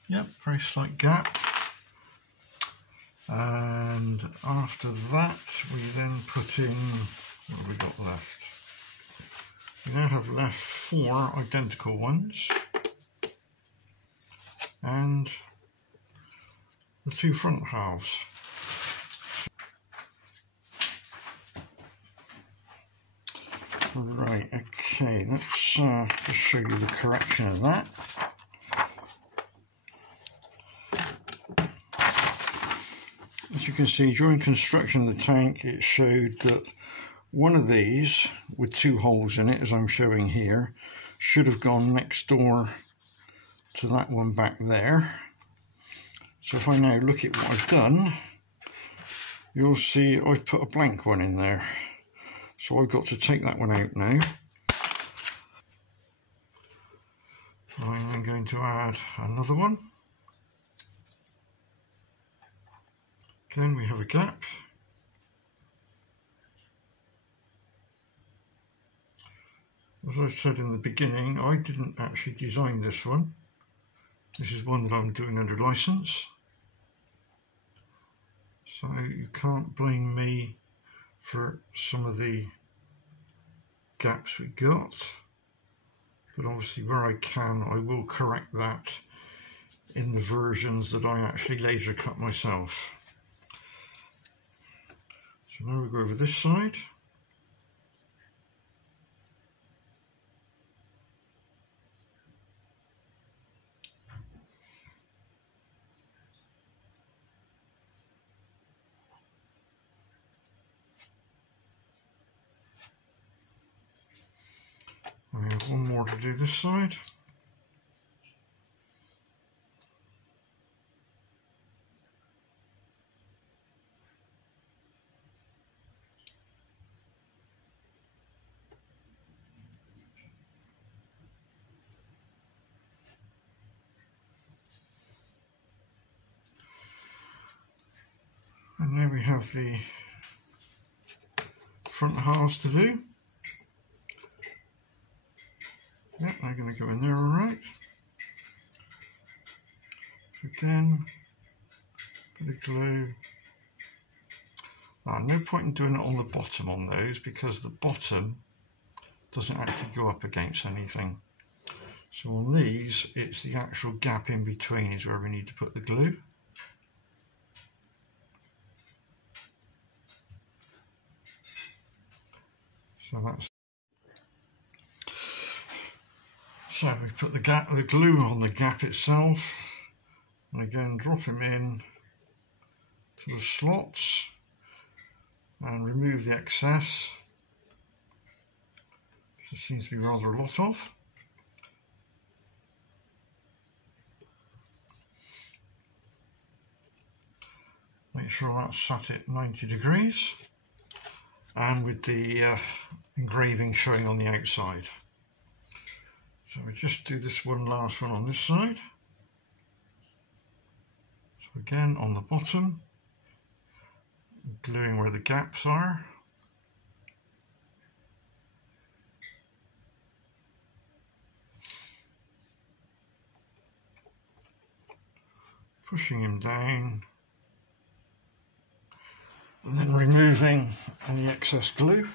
Yep, very slight gap. And after that we then put in, what have we got left? We now have left 4 identical ones and the 2 front halves. Right, okay, let's just show you the correction of that. As you can see, during construction of the tank, it showed that one of these, with 2 holes in it, as I'm showing here, should have gone next door to that one back there. So if I now look at what I've done, you'll see I've put a blank one in there. So I've got to take that one out now. I'm then going to add another one. Again, we have a gap. As I said in the beginning, I didn't actually design this one. This is one that I'm doing under license, so you can't blame me for some of the gaps we got, but obviously where I can I will correct that in the versions that I actually laser cut myself. So now we go over this side. I have one more to do this side. And now we have the front halves to do. Yep, they're going to go in there all right. Again, bit of glue. No point in doing it on the bottom on those, because the bottom doesn't actually go up against anything. So on these, it's the actual gap in between is where we need to put the glue. So that's. So we put the glue on the gap itself, and again drop him in to the slots and remove the excess. There seems to be rather a lot of. Make sure that's sat at 90 degrees and with the engraving showing on the outside. So we just do this one last one on this side. So again on the bottom, gluing where the gaps are. Pushing him down and then removing any excess glue.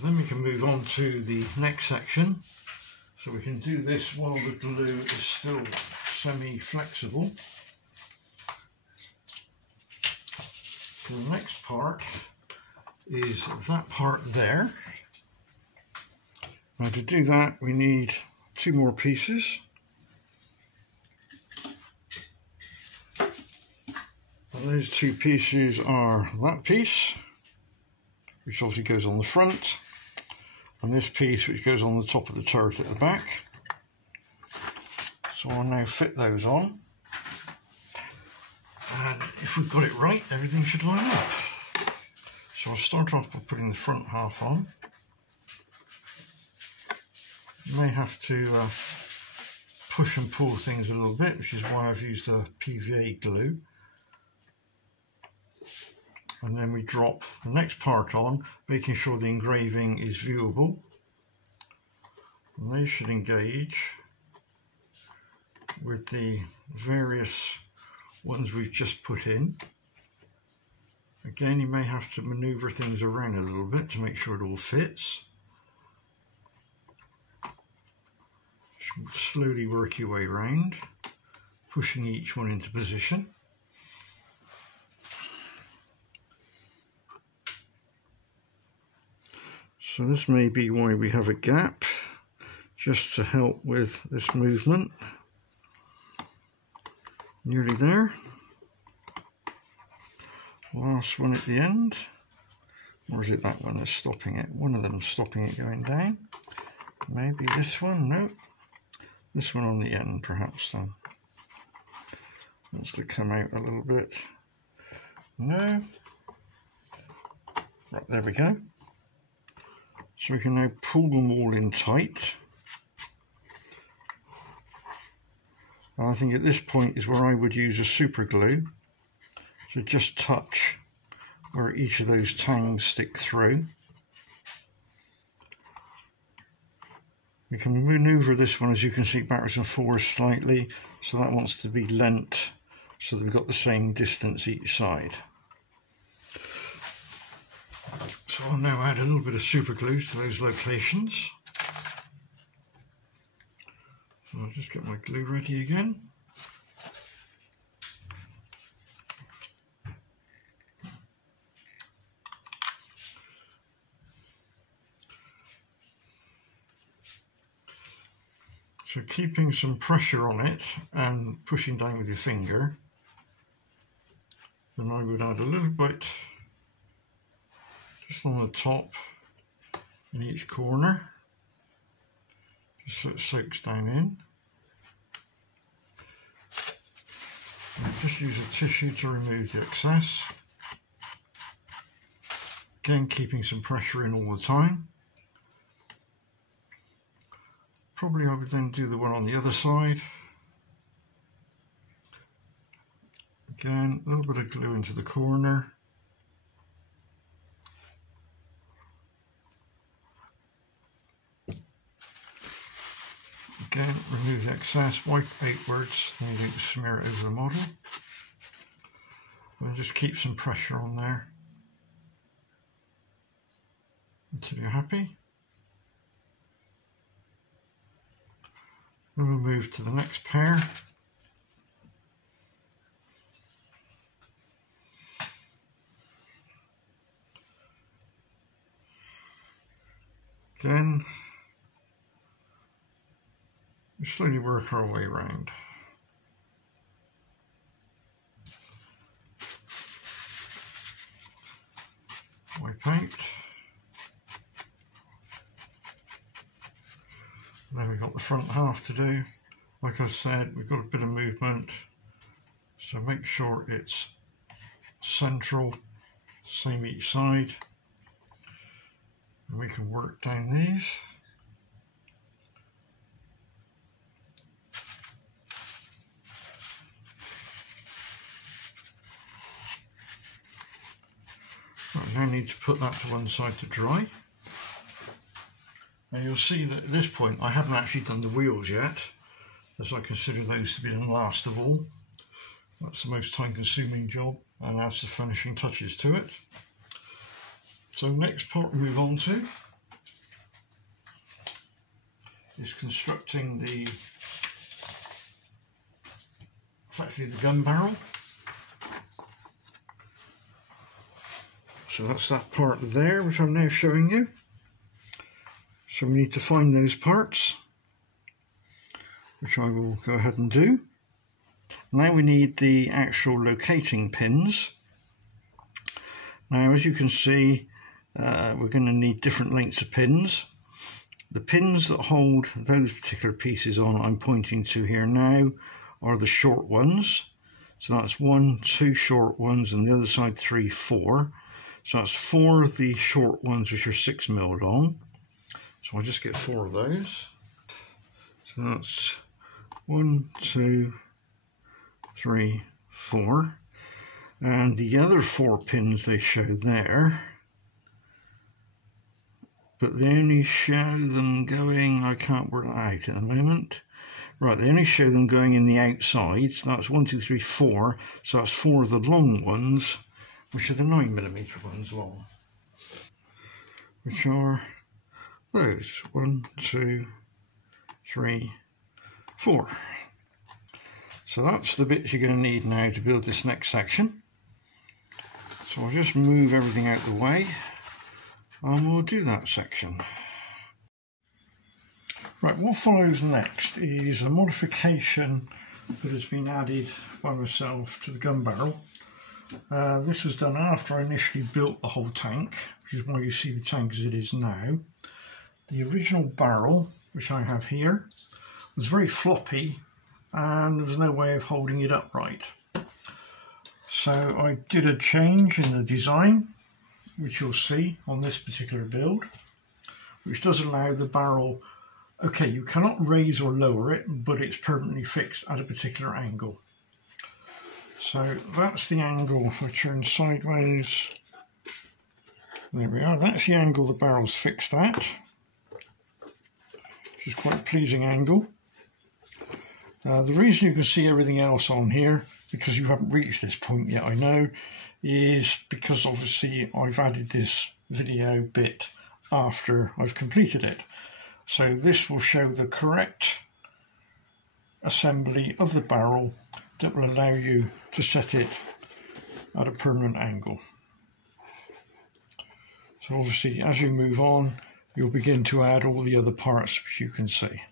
Then we can move on to the next section. So we can do this while the glue is still semi-flexible. So the next part is that part there. Now to do that we need two more pieces. And those two pieces are that piece, which obviously goes on the front, and this piece which goes on the top of the turret at the back. So I'll now fit those on, and if we've got it right, everything should line up. So I'll start off by putting the front half on. You may have to push and pull things a little bit, which is why I've used a PVA glue. And then we drop the next part on, making sure the engraving is viewable. And they should engage with the various ones we've just put in. Again, you may have to maneuver things around a little bit to make sure it all fits. Slowly work your way around, pushing each one into position. So this may be why we have a gap, just to help with this movement. Nearly there. Last one at the end. Or is it that one that's stopping it? One of them's stopping it going down. Maybe this one, no. This one on the end perhaps then. Wants to come out a little bit. No. Right, there we go. So we can now pull them all in tight. And I think at this point is where I would use a super glue to just touch where each of those tangs stick through. We can manoeuvre this one, as you can see, backwards and forwards slightly, so that wants to be lent so that we've got the same distance each side. So I'll now add a little bit of super glue to those locations. So I'll just get my glue ready again. So keeping some pressure on it and pushing down with your finger, then I would add a little bit just on the top in each corner, just so it soaks down in. And just use a tissue to remove the excess. Again, keeping some pressure in all the time. Probably I would then do the one on the other side. Again, a little bit of glue into the corner. Again, remove the excess, wipe outwards, then you smear it over the model. And just keep some pressure on there until you're happy. Then we'll move to the next pair. Again, we slowly work our way around. Wipe out. Now we've got the front half to do. Like I said, we've got a bit of movement, so make sure it's central, same each side, and we can work down these. Right, now I need to put that to one side to dry. Now you'll see that at this point I haven't actually done the wheels yet, as I consider those to be the last of all. That's the most time consuming job and adds the finishing touches to it. So next part we move on to is constructing effectively the gun barrel. So that's that part there which I'm now showing you. So we need to find those parts, which I will go ahead and do. Now we need the actual locating pins. Now as you can see, we're going to need different lengths of pins. The pins that hold those particular pieces on I'm pointing to here now are the short ones. So that's 1, 2 short ones, and the other side 3, 4. So that's 4 of the short ones which are 6mm long. So I'll just get 4 of those. So that's 1, 2, 3, 4. And the other 4 pins they show there, but they only show them going, I can't work that out at the moment. Right, they only show them going in the outside, so that's 1, 2, 3, 4. So that's 4 of the long ones, which are the 9mm ones long, which are those 1, 2, 3, 4. So that's the bits you're going to need now to build this next section. So I'll just move everything out of the way and we'll do that section. Right, what follows next is a modification that has been added by myself to the gun barrel. This was done after I initially built the whole tank, which is why you see the tank as it is now. The original barrel, which I have here, was very floppy and there was no way of holding it upright. So I did a change in the design, which you'll see on this particular build, which does allow the barrel, okay, you cannot raise or lower it, but it's permanently fixed at a particular angle. So that's the angle. If I turn sideways, There we are, that's the angle the barrel's fixed at, which is quite a pleasing angle. The reason you can see everything else on here, because you haven't reached this point yet I know, is because obviously I've added this video bit after I've completed it. So this will show the correct assembly of the barrel that will allow you to set it at a permanent angle. So obviously as you move on you'll begin to add all the other parts which you can see.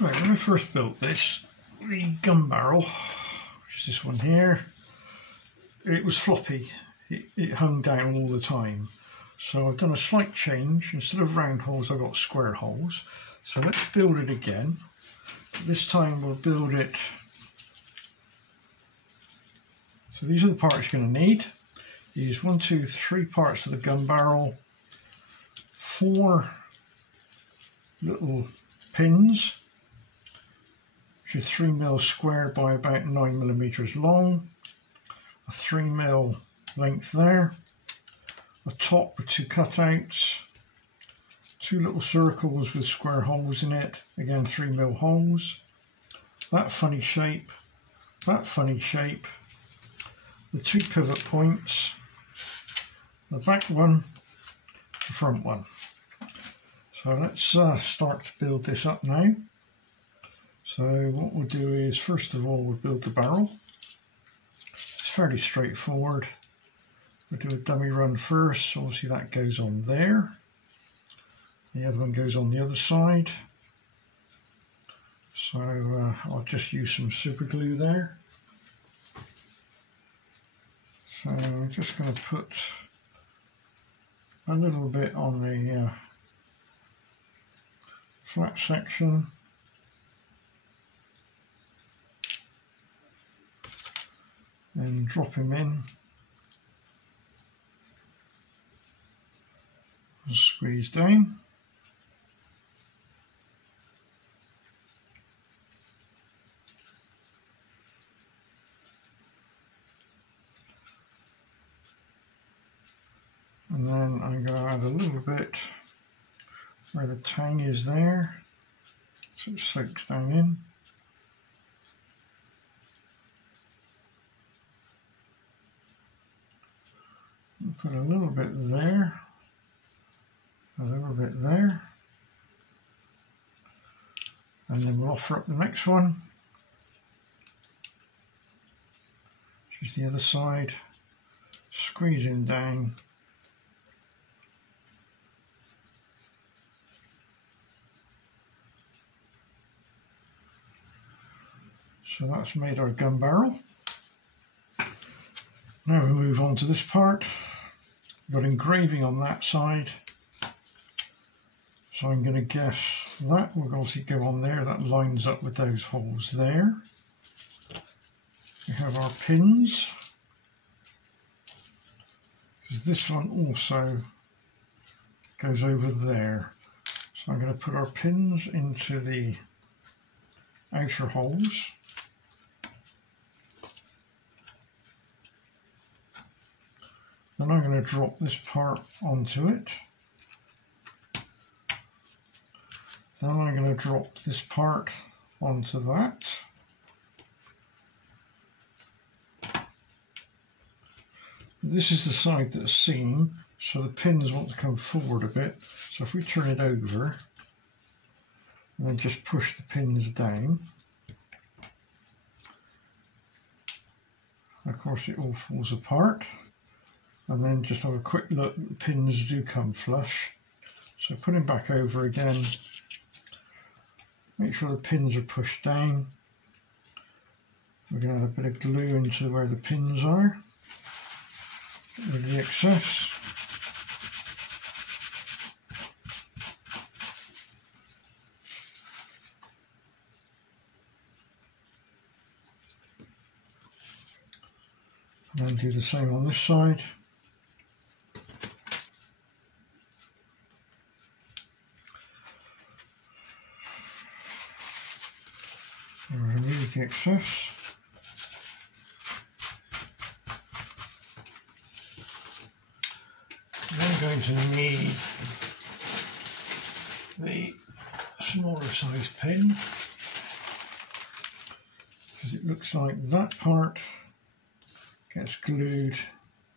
Right, when I first built this, the gun barrel, which is this one here, it was floppy. It hung down all the time. So I've done a slight change. Instead of round holes, I've got square holes. So let's build it again. This time we'll build it. So these are the parts you're going to need. Use 3 parts of the gun barrel, 4 little pins, which is 3mm square by about 9mm long, a 3mm length there, a top with 2 cutouts, 2 little circles with square holes in it, again 3mm holes, that funny shape, the 2 pivot points, the back one, the front one. So let's start to build this up now. So what we'll do is, first of all, we'll build the barrel. It's fairly straightforward. We'll do a dummy run first, so obviously that goes on there. The other one goes on the other side. So I'll just use some super glue there. So I'm just going to put a little bit on the flat section. And drop him in. And squeeze down. And then I'm going to add a little bit where the tang is there, so it soaks down in. And put a little bit there, a little bit there, and then we'll offer up the next one, which is the other side, squeezing down. So that's made our gun barrel. Now we move on to this part. We've got engraving on that side. So I'm going to guess that will obviously go on there. That lines up with those holes there. We have our pins. Because this one also goes over there. So I'm going to put our pins into the outer holes. Then I'm going to drop this part onto it. Then I'm going to drop this part onto that. This is the side that's seam, so the pins want to come forward a bit. So if we turn it over and then just push the pins down, of course it all falls apart. And then just have a quick look, the pins do come flush. So put them back over again. Make sure the pins are pushed down. We're going to add a bit of glue into where the pins are. Get rid of the excess. And then do the same on this side. Remove the excess. going to need the smaller size pin, because it looks like that part gets glued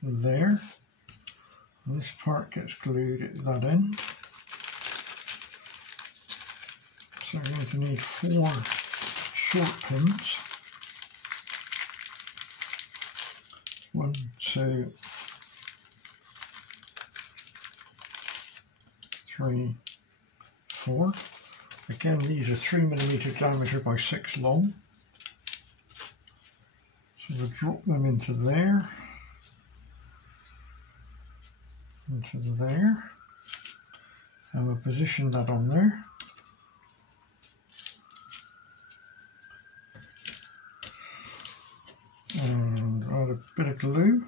there and this part gets glued at that end. So I'm going to need 4 short pins. 1, 2, 3, 4. Again, these are 3mm diameter by 6 long. So we'll drop them into there, into there, and we'll position that on there. And add a bit of glue.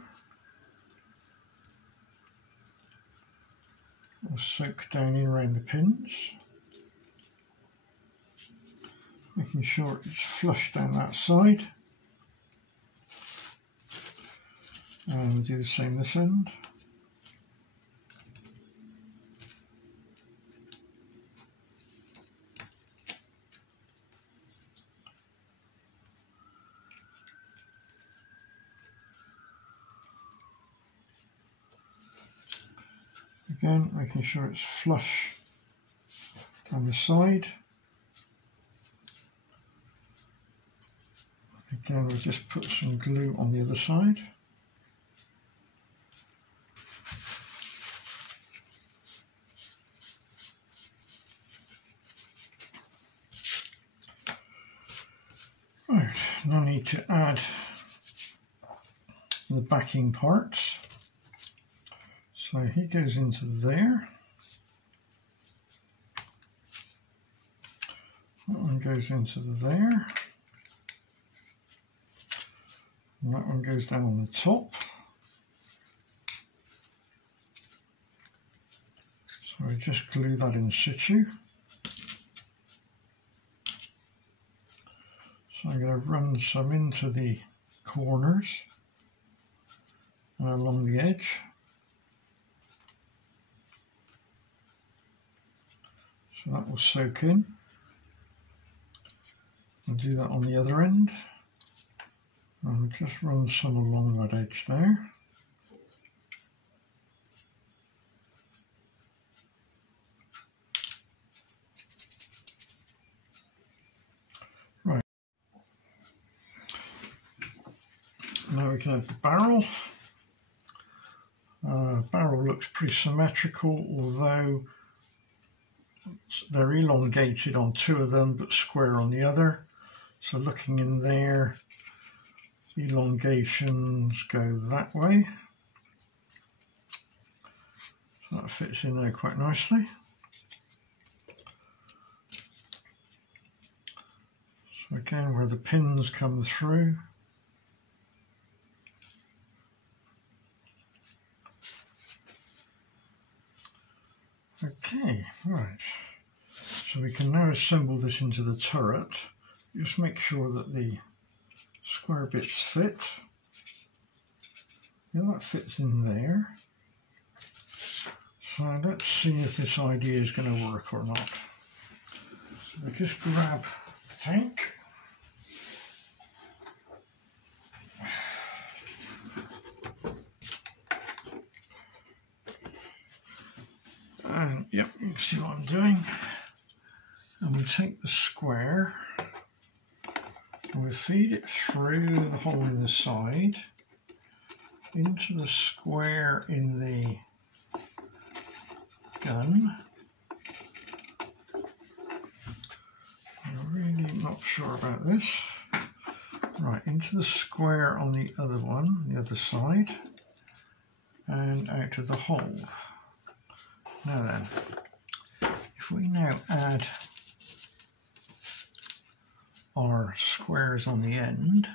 We'll soak down in around the pins, making sure it's flush down that side. And we'll do the same this end. Again, making sure it's flush on the side. Again, we'll just put some glue on the other side. Right, now I need to add the backing parts. So he goes into there. That one goes into there. And that one goes down on the top. So I just glue that in situ. So I'm going to run some into the corners and along the edge. So that will soak in. I'll do that on the other end. And just run some along that edge there. Right. Now we can add the barrel. Barrel looks pretty symmetrical, although they're elongated on 2 of them but square on the other. So looking in there, elongations go that way. So that fits in there quite nicely. So again, where the pins come through, okay, right. So we can now assemble this into the turret. Just make sure that the square bits fit. Yeah, that fits in there. So let's see if this idea is going to work or not. So we just grab the tank. And yep, you can see what I'm doing. And we take the square and we feed it through the hole in the side into the square in the gun. I'm really not sure about this. Right, into the square on the other one, the other side, and out of the hole. Now then, if we now add our squares on the end,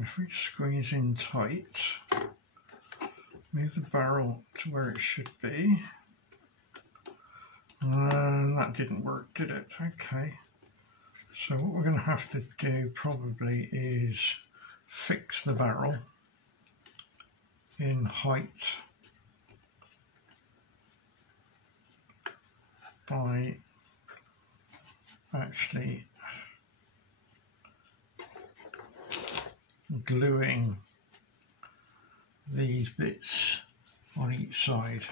if we squeeze in tight, move the barrel to where it should be, and that didn't work, did it? Okay, so what we're going to have to do probably is fix the barrel in height by actually gluing these bits on each side.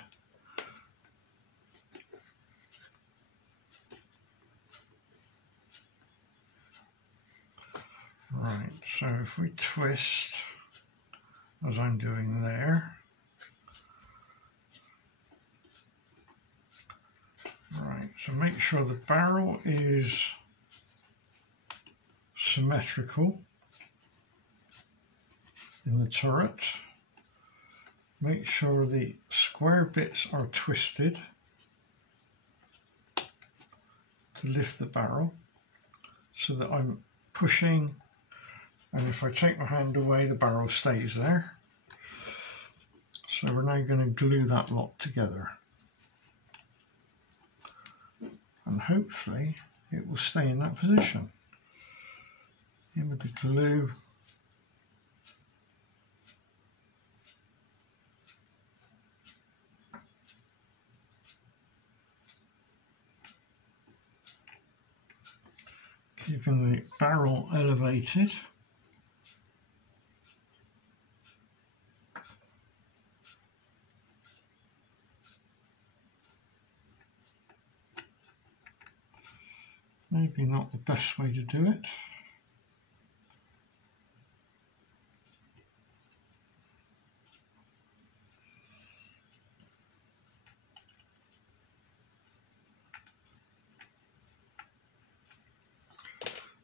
Right, so if we twist, as I'm doing there, right, so make sure the barrel is symmetrical in the turret. Make sure the square bits are twisted to lift the barrel so that I'm pushing, and if I take my hand away the barrel stays there. So we're now going to glue that lot together and hopefully it will stay in that position. In with the glue. Keeping the barrel elevated. Maybe not the best way to do it.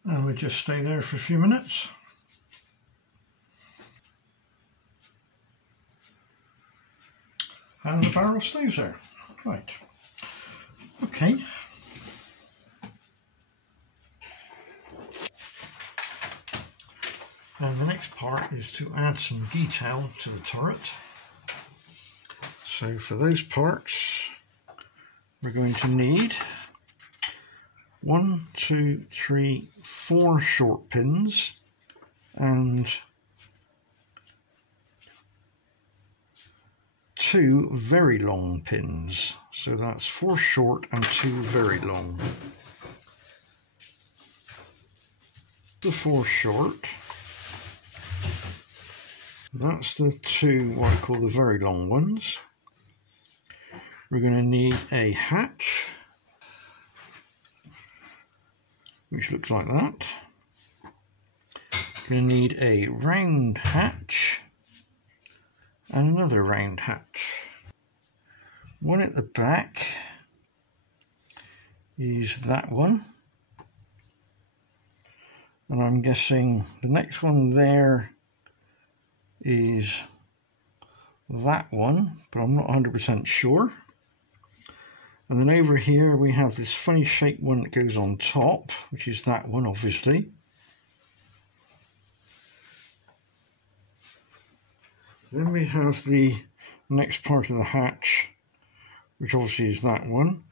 And we just stay there for a few minutes. And the barrel stays there. Right. Okay. And the next part is to add some detail to the turret. So for those parts, we're going to need 1, 2, 3, 4 short pins and 2 very long pins. So that's 4 short and 2 very long. The 4 short, that's the 2 what I call the very long ones. We're going to need a hatch, which looks like that. Going to need a round hatch and another round hatch. One at the back is that one, and I'm guessing the next one there is that one, but I'm not 100% sure. And then over here we have this funny shaped one that goes on top, which is that one obviously. Then we have the next part of the hatch, which obviously is that one.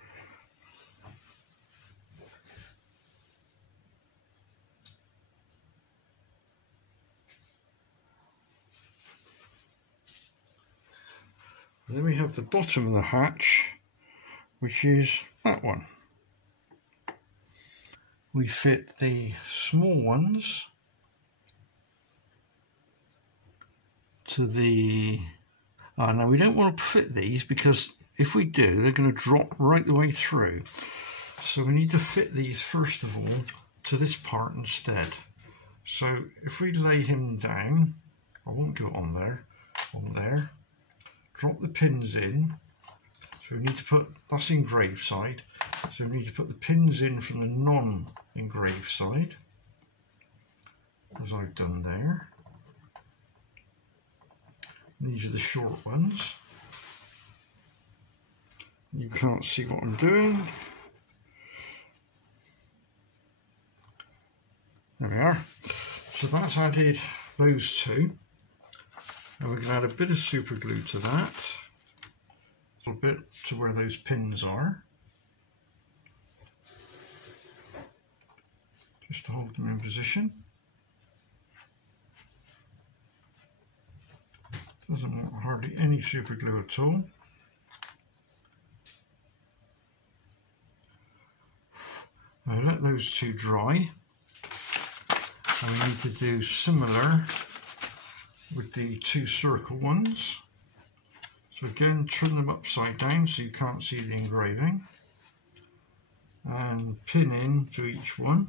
And then we have the bottom of the hatch, which is that one. We fit the small ones to the... now we don't want to fit these because if we do, they're going to drop right the way through. So we need to fit these first of all to this part instead. So if we lay him down, I won't go on there, drop the pins in. So we need to put, that's engraved side, so we need to put the pins in from the non-engraved side, as I've done there. These are the short ones. You can't see what I'm doing. There we are. So that's added those two. And we're going to add a bit of super glue to that. A little bit to where those pins are. Just to hold them in position. Doesn't want hardly any super glue at all. Now let those two dry. And we need to do similar with the two circle ones. So again, turn them upside down so you can't see the engraving. And pin in to each one.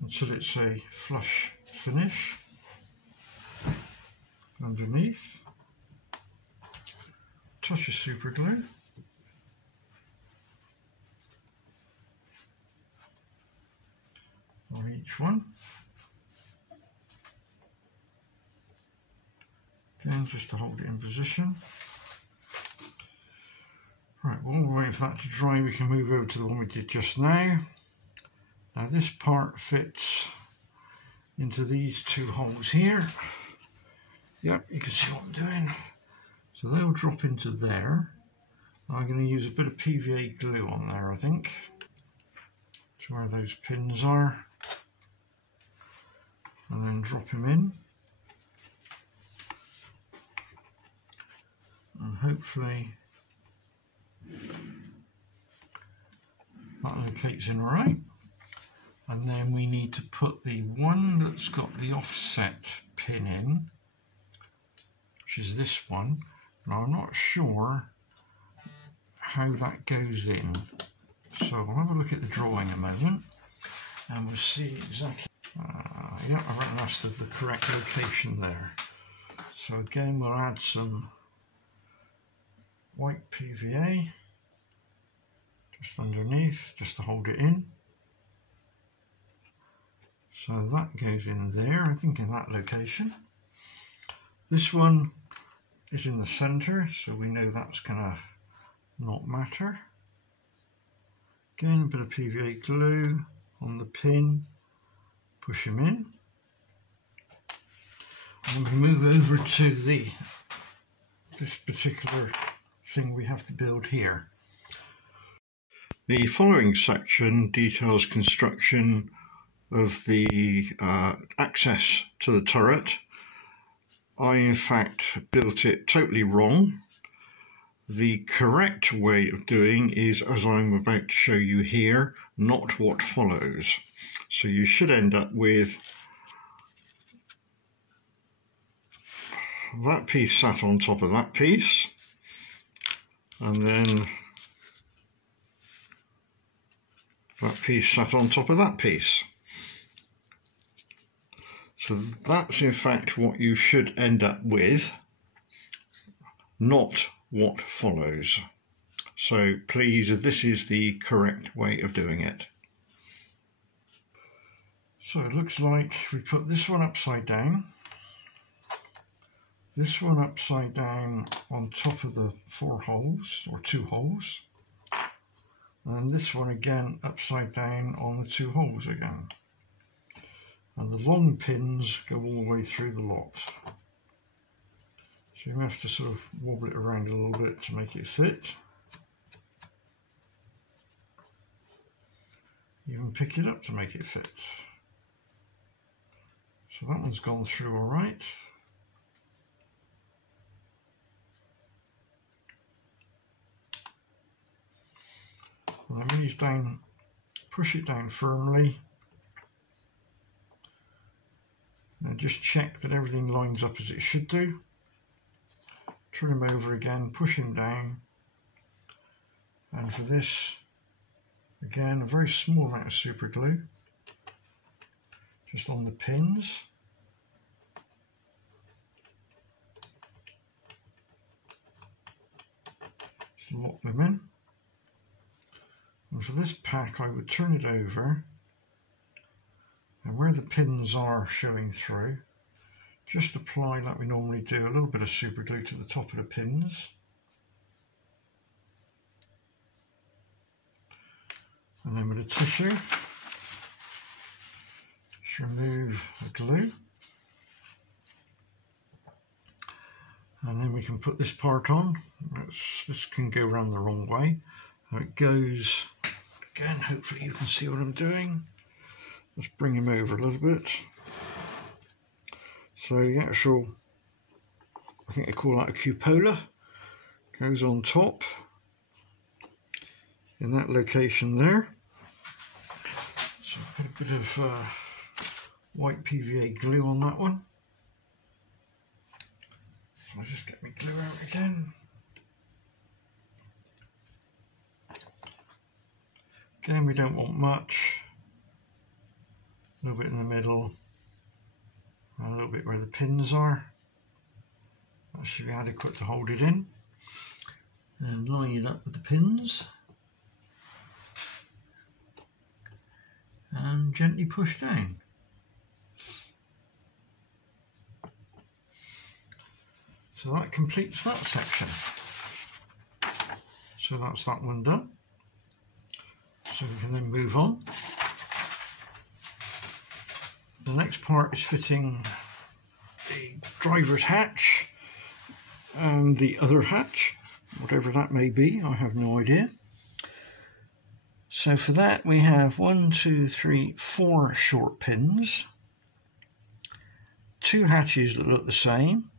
Until it's a flush finish underneath. Touch of super glue. On each one. Again, just to hold it in position. Right, well, while we're waiting for that to dry, we can move over to the one we did just now. Now this part fits into these two holes here. Yep, you can see what I'm doing. So they'll drop into there. I'm going to use a bit of PVA glue on there, I think, to where those pins are. And then drop them in. And hopefully that locates in alright. And then we need to put the one that's got the offset pin in, which is this one. Now I'm not sure how that goes in. So we'll have a look at the drawing a moment and we'll see exactly. Yeah, I reckon that's the correct location there. So again, we'll add some white PVA just underneath, just to hold it in. So that goes in there, I think in that location. This one is in the centre, so we know that's going to not matter. Again, a bit of PVA glue on the pin, push them in. And we move over to this particular thing we have to build here. The following section details construction of the access to the turret. I in fact built it totally wrong. The correct way of doing is as I'm about to show you here, not what follows. So you should end up with that piece sat on top of that piece, and then that piece sat on top of that piece. So that's in fact what you should end up with, not what follows. So please, this is the correct way of doing it. So it looks like we put this one upside down, this one upside down on top of the 4 holes, or 2 holes, and this one again upside down on the 2 holes again. And the long pins go all the way through the lot. So you have to sort of wobble it around a little bit to make it fit. Even pick it up to make it fit. So that one's gone through all right. And then when you're down, push it down firmly. And just check that everything lines up as it should do. Turn him over again, push him down. And for this, again, a very small amount of super glue, just on the pins. Just lock them in. And for this pack, I would turn it over. And where the pins are showing through, just apply, like we normally do, a little bit of super glue to the top of the pins. And then with a tissue, just remove the glue. And then we can put this part on. This can go around the wrong way. How it goes, again, hopefully you can see what I'm doing. Let's bring him over a little bit. So the actual, I think they call that a cupola, goes on top in that location there. So put a bit of white PVA glue on that one. So I'll just get my glue out again. Again, we don't want much. A little bit in the middle, and a little bit where the pins are. That should be adequate to hold it in. And line it up with the pins. And gently push down. So that completes that section. So that's that one done. So we can then move on. The next part is fitting the driver's hatch and the other hatch, whatever that may be, I have no idea. So for that we have 4 short pins, 2 hatches that look the same,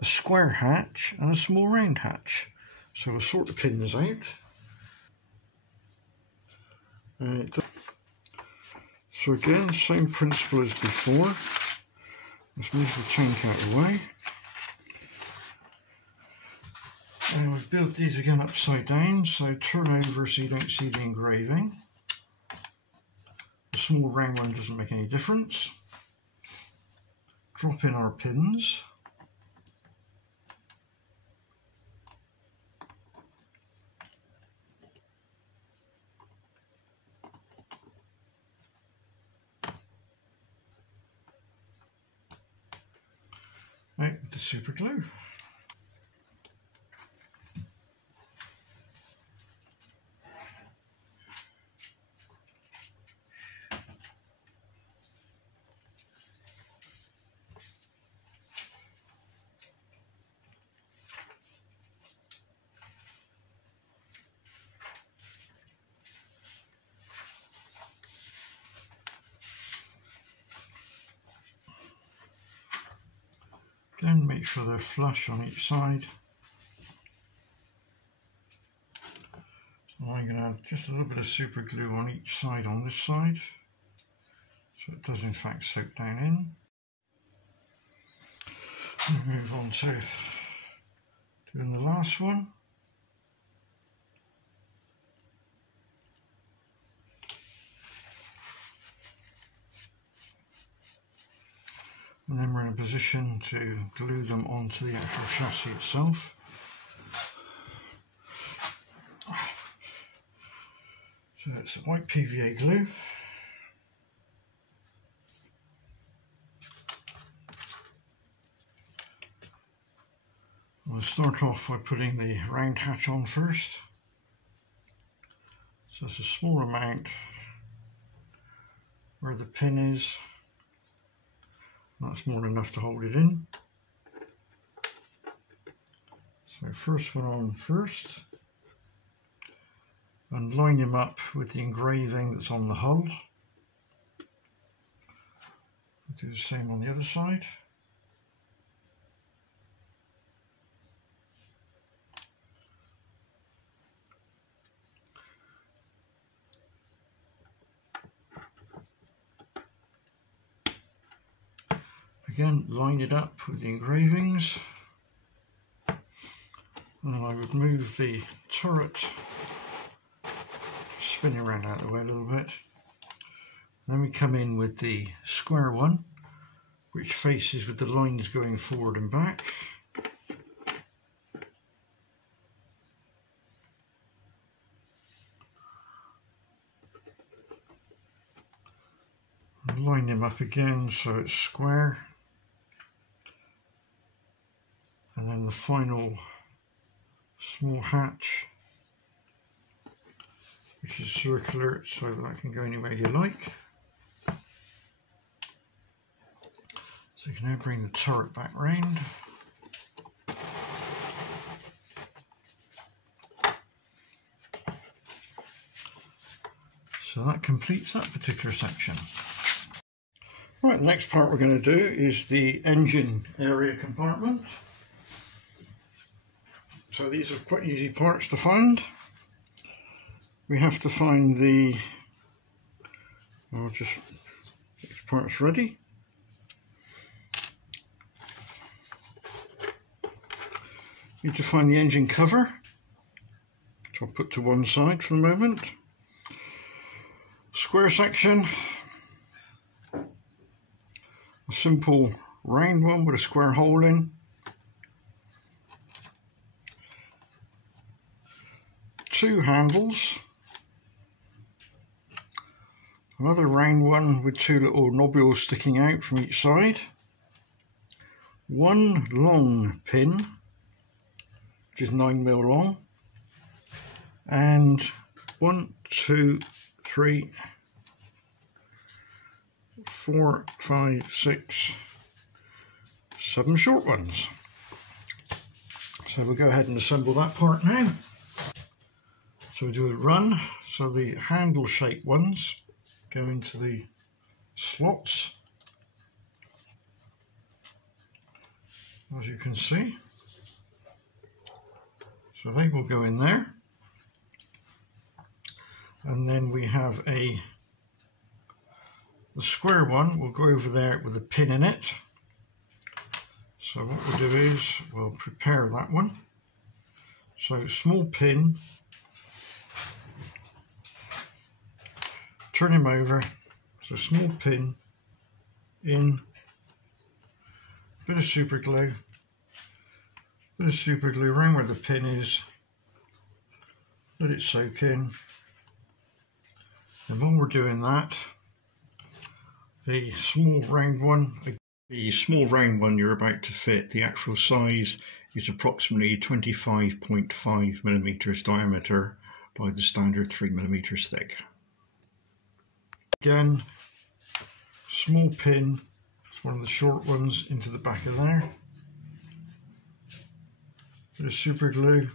a square hatch and a small round hatch. So we'll sort the pins out. So again, same principle as before. Let's move the tank out of the way. And we've built these again upside down, so turn over so you don't see the engraving. The small round one doesn't make any difference. Drop in our pins. Out with the super glue. Again, make sure they're flush on each side. And I'm going to add just a little bit of super glue on each side on this side, so it does in fact soak down in. And move on to doing the last one. And then we're in a position to glue them onto the actual chassis itself. So it's a white PVA glue. We'll start off by putting the round hatch on first. So it's a small amount where the pin is. That's more than enough to hold it in. So first one on first, and line them up with the engraving that's on the hull. I'll do the same on the other side. Again, line it up with the engravings, and then I would move the turret, spin it around out of the way a little bit. Then we come in with the square one, which faces with the lines going forward and back. And line them up again so it's square. And then the final small hatch, which is circular, so that can go any way you like. So you can now bring the turret back round. So that completes that particular section. Right, the next part we're going to do is the engine area compartment. So these are quite easy parts to find. We have to find the, I'll just get the parts ready. Need to find the engine cover, which I'll put to one side for the moment. Square section, a simple round one with a square hole in. Two handles, another round one with two little nobules sticking out from each side, one long pin, which is 9mm long, and 1, 2, 3, 4, 5, 6, 7 short ones. So we'll go ahead and assemble that part now. So we do a run, so the handle shaped ones go into the slots, as you can see. So they will go in there. And then we have the square one will go over there with a pin in it. So what we'll do is we'll prepare that one. So small pin, turn him over, so small pin in, bit of super glue around where the pin is, let it soak in. And while we're doing that, the small round one you're about to fit, the actual size is approximately 25.5mm diameter by the standard 3mm thick. Again, small pin, it's one of the short ones, into the back of there. Bit of super glue.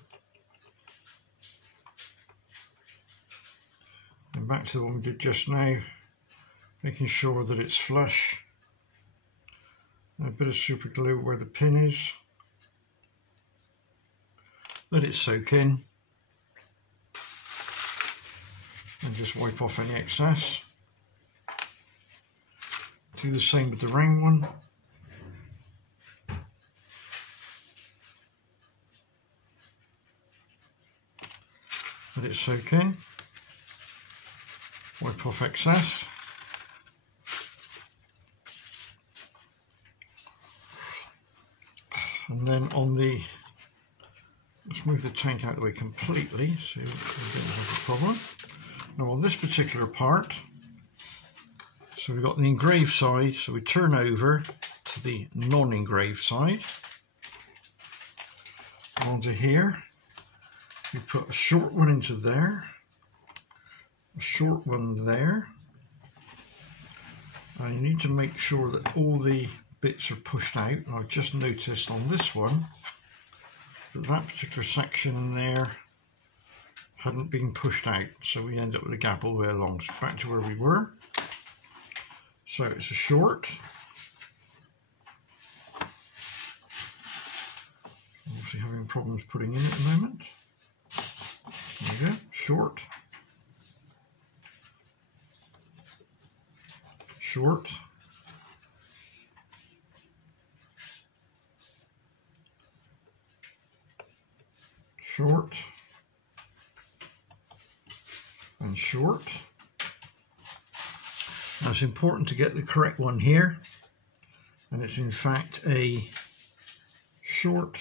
And back to the one we did just now, making sure that it's flush. And a bit of super glue where the pin is. Let it soak in. And just wipe off any excess. Do the same with the round one. Let it soak in. Wipe off excess. And then on the, let's move the tank out of the way completely so we don't have a problem. Now on this particular part, so we've got the engraved side, so we turn over to the non-engraved side. Onto here, we put a short one into there, a short one there, and you need to make sure that all the bits are pushed out. And I've just noticed on this one that that particular section in there hadn't been pushed out, so we end up with a gap all the way along. So back to where we were. So it's a short. Obviously having problems putting in at the moment. There we go, short. Short. Short. And short. Now it's important to get the correct one here, and it's in fact a short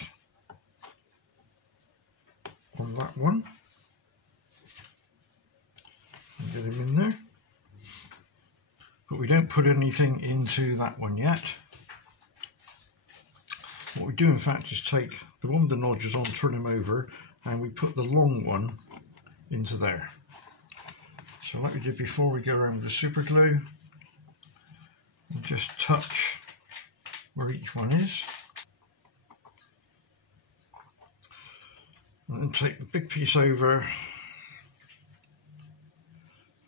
on that one. And get him in there. But we don't put anything into that one yet. What we do in fact is take the one with the nodules on, turn him over, and we put the long one into there. So like we did before, we go around with the super glue and just touch where each one is. And then take the big piece over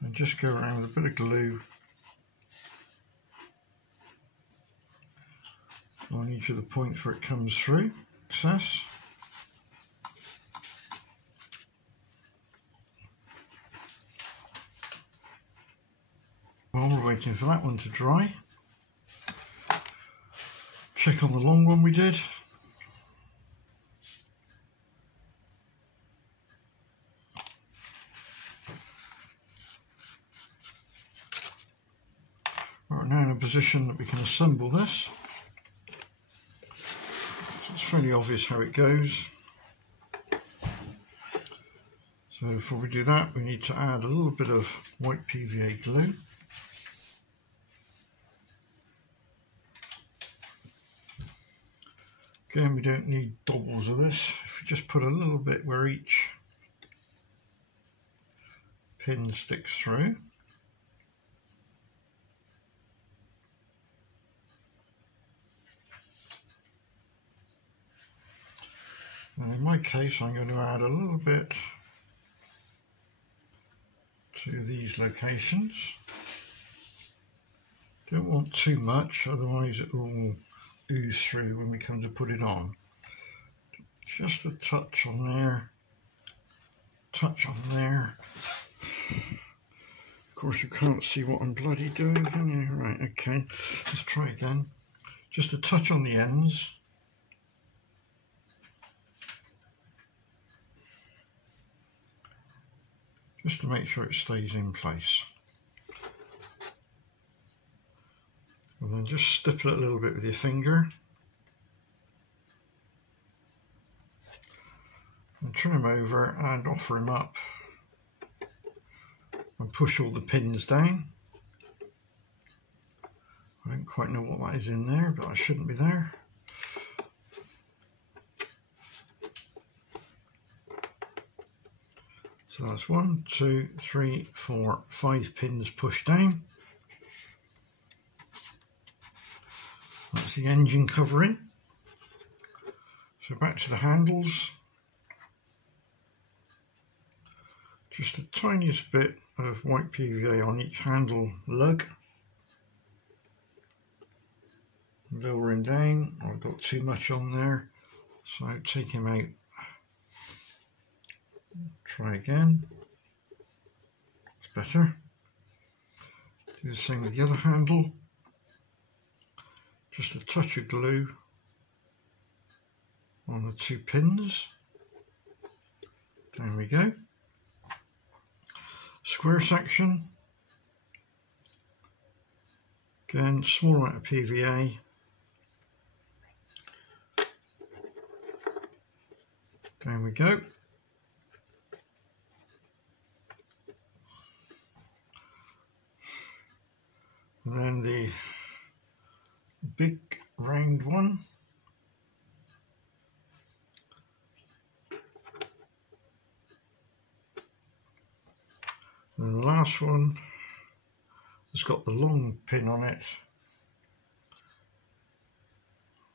and just go around with a bit of glue on each of the points where it comes through. Access. While we're waiting for that one to dry, check on the long one we did. We're now in a position that we can assemble this. So it's fairly obvious how it goes. So before we do that, we need to add a little bit of white PVA glue. Again, we don't need doubles of this. If you just put a little bit where each pin sticks through. And in my case, I'm going to add a little bit to these locations. Don't want too much, otherwise it will ooze through when we come to put it on. Just a touch on there, touch on there. Of course you can't see what I'm bloody doing, can you? Right, okay, let's try again. Just a touch on the ends. Just to make sure it stays in place. And then just stipple it a little bit with your finger. And trim over and offer him up. And push all the pins down. I don't quite know what that is in there, but that shouldn't be there. So that's 1, 2, 3, 4, 5 pins pushed down. That's the engine covering. So back to the handles. Just the tiniest bit of white PVA on each handle lug. Lowering down. I've got too much on there, so I'll take him out. Try again. It's better. Do the same with the other handle. Just a touch of glue on the 2 pins. There we go. Square section. Again, small amount of PVA. There we go. And then the big round one. And the last one has got the long pin on it.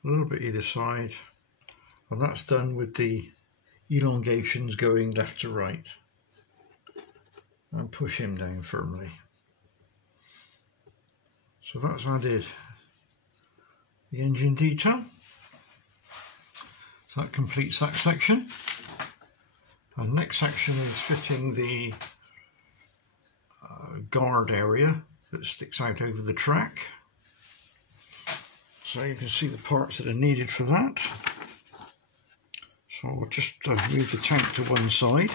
A little bit either side. And that's done with the elongations going left to right. And push him down firmly. So that's added the engine detail. So that completes that section. And next section is fitting the guard area that sticks out over the track. So you can see the parts that are needed for that. So I'll just move the tank to one side.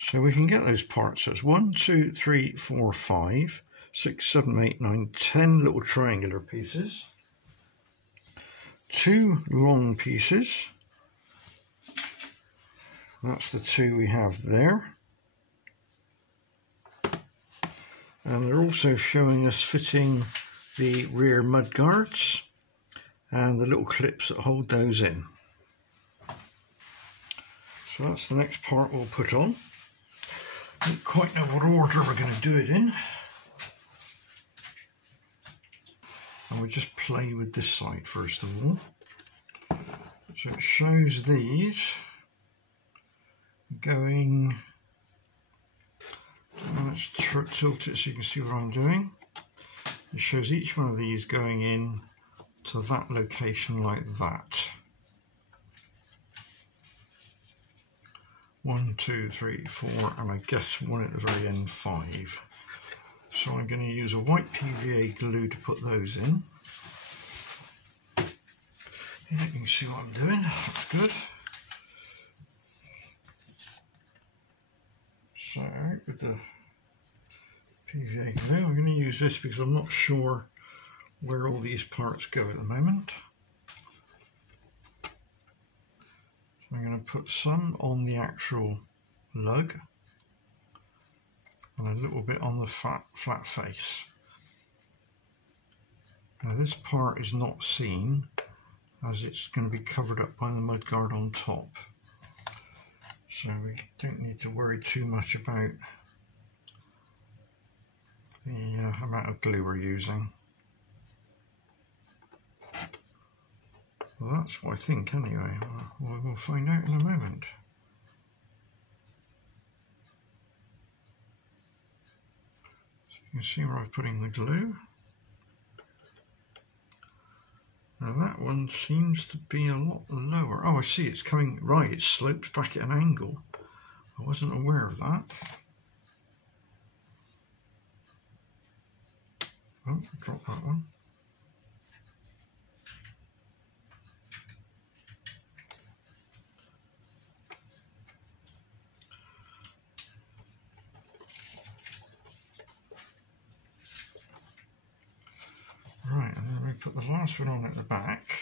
So we can get those parts. So it's 1, 2, 3, 4, 5, 6, 7, 8, 9, 10 little triangular pieces. 2 long pieces. That's the 2 we have there. And they're also showing us fitting the rear mud guards and the little clips that hold those in. So that's the next part we'll put on. Don't quite know what order we're going to do it in. And we'll just play with this side first of all. So it shows these going, let's tilt it so you can see what I'm doing. It shows each one of these going in to that location like that. 1, 2, 3, 4, and I guess one at the very end, 5. So I'm going to use a white PVA glue to put those in. Yeah, you can see what I'm doing. That's good. So with the PVA glue, I'm going to use this because I'm not sure where all these parts go at the moment. So I'm going to put some on the actual lug and a little bit on the flat face. Now this part is not seen as it's going to be covered up by the mudguard on top. So we don't need to worry too much about the amount of glue we're using. Well, that's what I think anyway. Well, we'll find out in a moment. So you can see where I'm putting the glue. Now that one seems to be a lot lower. Oh, I see, it's coming, right, it slopes back at an angle. I wasn't aware of that. Oh, drop that one. Right, and then we put the last one on at the back.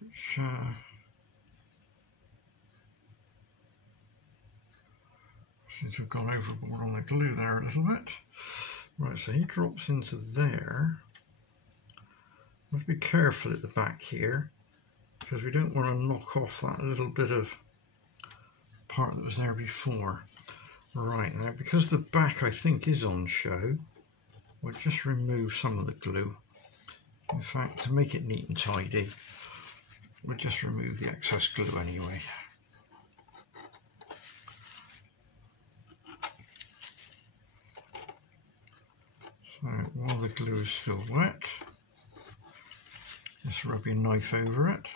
Which seems to have gone overboard on the glue there a little bit. Right, so he drops into there. Must be careful at the back here because we don't want to knock off that little bit of part that was there before. Right, now because the back I think is on show, we'll just remove some of the glue. In fact, to make it neat and tidy, we'll just remove the excess glue anyway. So while the glue is still wet, just rub your knife over it.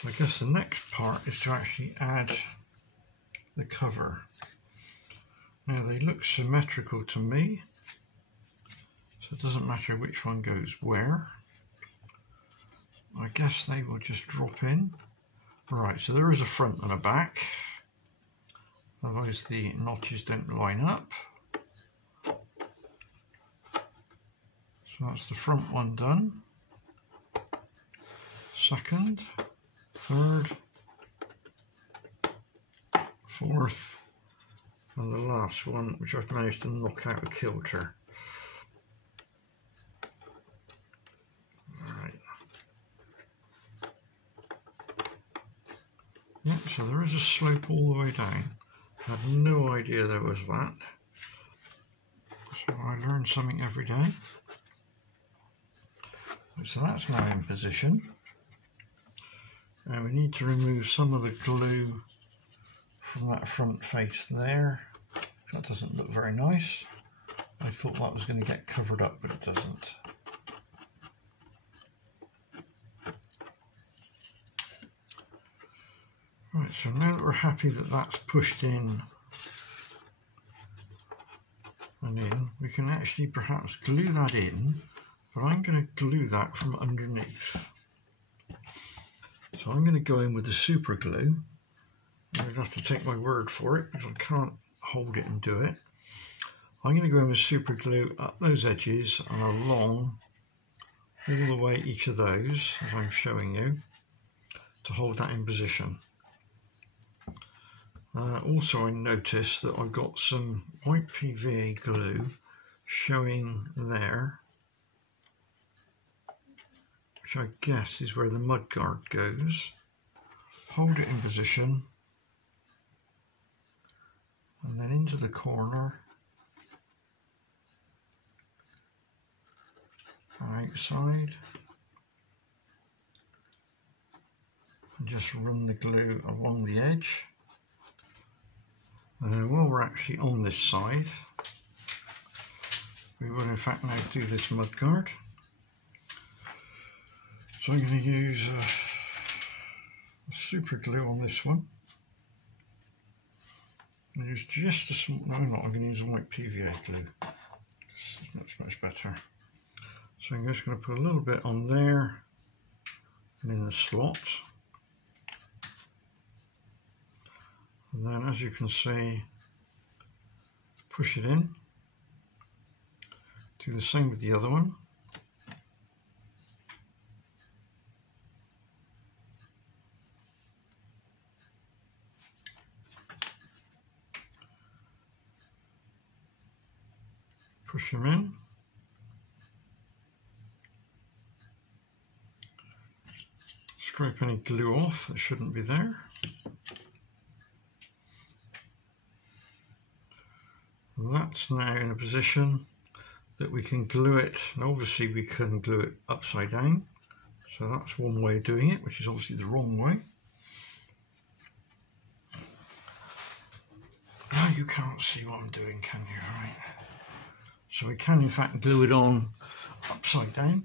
So I guess the next part is to actually add the cover. Now they look symmetrical to me, so it doesn't matter which one goes where. I guess they will just drop in. Right, so there is a front and a back, otherwise the notches don't line up. So that's the front one done. Second, third, fourth, and the last one, which I've managed to knock out of kilter. Right. Yep, so there is a slope all the way down. I had no idea there was that. So I learn something every day. So that's now in position. And we need to remove some of the glue from that front face there. That doesn't look very nice. I thought that was going to get covered up, but it doesn't. Right, so now that we're happy that that's pushed in and in, we can actually perhaps glue that in, but I'm going to glue that from underneath. So I'm going to go in with the super glue. You're going to have to take my word for it because I can't hold it and do it. I'm going to go in with super glue up those edges and along all the way each of those, as I'm showing you, to hold that in position. Also I noticed that I've got some white PVA glue showing there, which I guess is where the mudguard goes. Hold it in position and then into the corner, outside and just run the glue along the edge. And then while we're actually on this side, we will in fact now do this mudguard. So I'm going to use super glue on this one. Use just a small, no I'm not, I'm going to use a white PVA glue. This is much better. So I'm just going to put a little bit on there and in the slot. And then as you can see, push it in. Do the same with the other one. Push them in. Scrape any glue off that shouldn't be there. And that's now in a position that we can glue it, and obviously we can glue it upside down. So that's one way of doing it, which is obviously the wrong way. Now you can't see what I'm doing, can you? Right. So we can in fact glue it on upside down,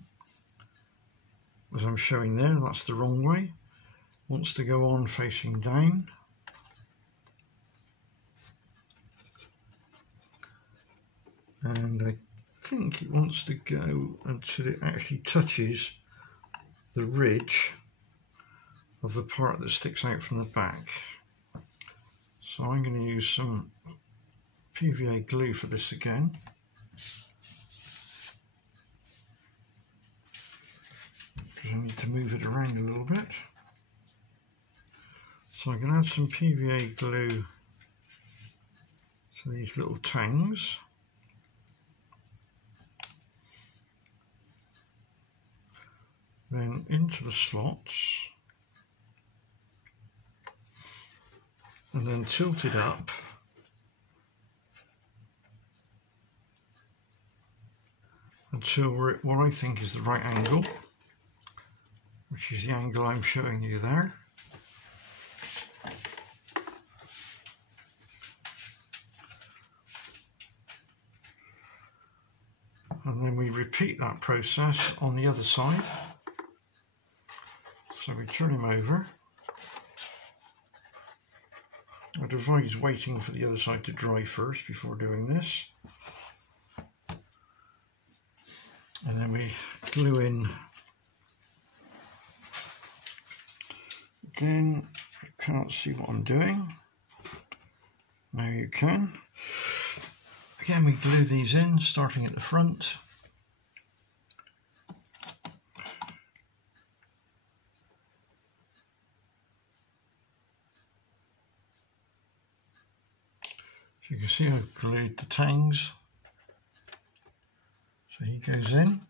as I'm showing there. That's the wrong way. Wants to go on facing down. And I think it wants to go until it actually touches the ridge of the part that sticks out from the back. So I'm going to use some PVA glue for this again. Because I need to move it around a little bit. So I'm going to add some PVA glue to these little tangs. Then into the slots. And then tilt it up. Until we're at what I think is the right angle, which is the angle I'm showing you there. And then we repeat that process on the other side. So we turn him over. I'd advise waiting for the other side to dry first before doing this. And then we glue in. Again, you can't see what I'm doing. Now you can. Again, we glue these in, starting at the front. So you can see I've glued the tangs. So he goes in.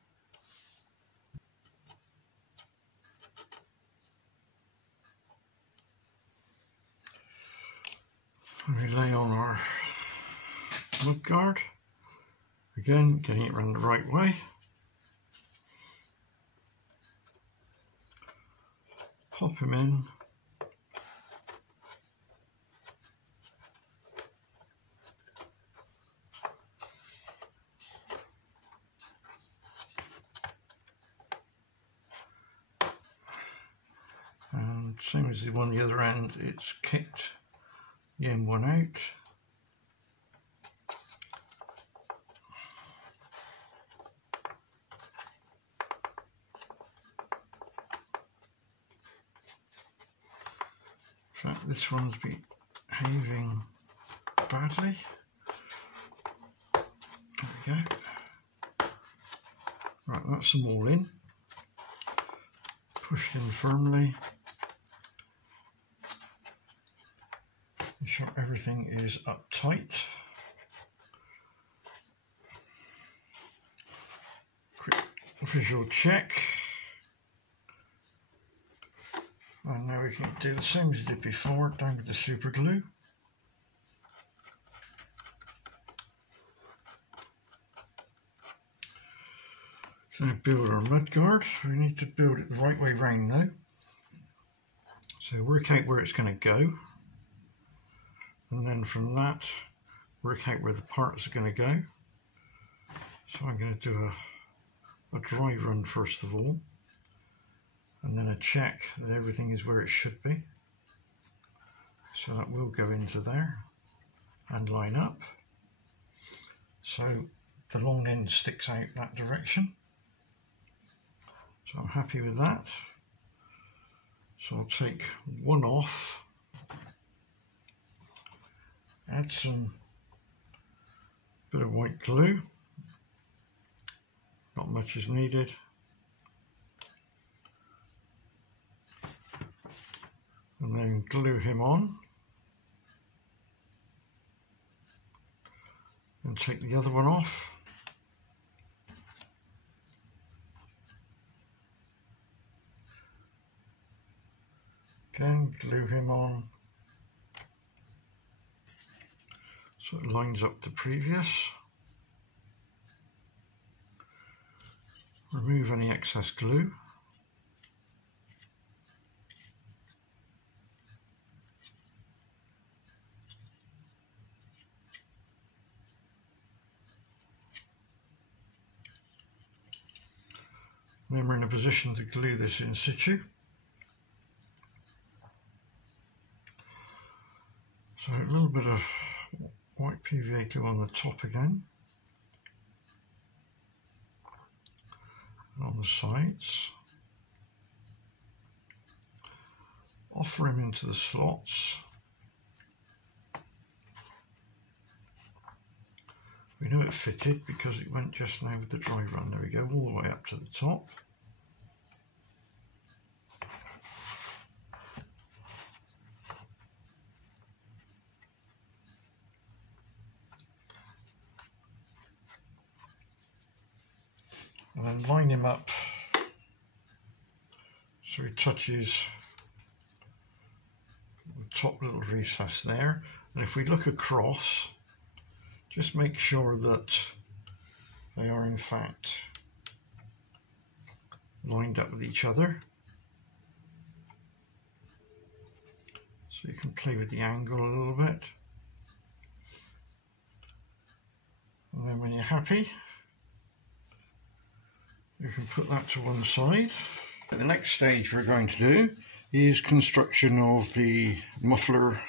And we lay on our mudguard. Again, getting it around the right way. Pop him in. And same as the one on the other end, it's kicked the M1 out. In fact, this one's behaving badly. There we go. Right, that's them all in. Pushed in firmly. Make sure everything is up tight. Quick visual check. And now we can do the same as we did before, down with the super glue. So build our mudguard. We need to build it the right way round though. So work out where it's going to go, and then from that work out where the parts are going to go. So I'm going to do a dry run first of all, and then a check that everything is where it should be. So that will go into there and line up. So the long end sticks out that direction. So I'm happy with that. So I'll take one off, add some bit of white glue, not much is needed, and then glue him on, and take the other one off. Again, glue him on so it lines up the previous. Remove any excess glue. Then we're in a position to glue this in situ. So a little bit of white PVA glue on the top again, and on the sides. Offer him into the slots. We know it fitted because it went just now with the dry run. There we go, all the way up to the top. And then line him up so he touches the top little recess there. And if we look across, just make sure that they are in fact lined up with each other. So you can play with the angle a little bit. And then when you're happy, you can put that to one side. The next stage we're going to do is construction of the muffler,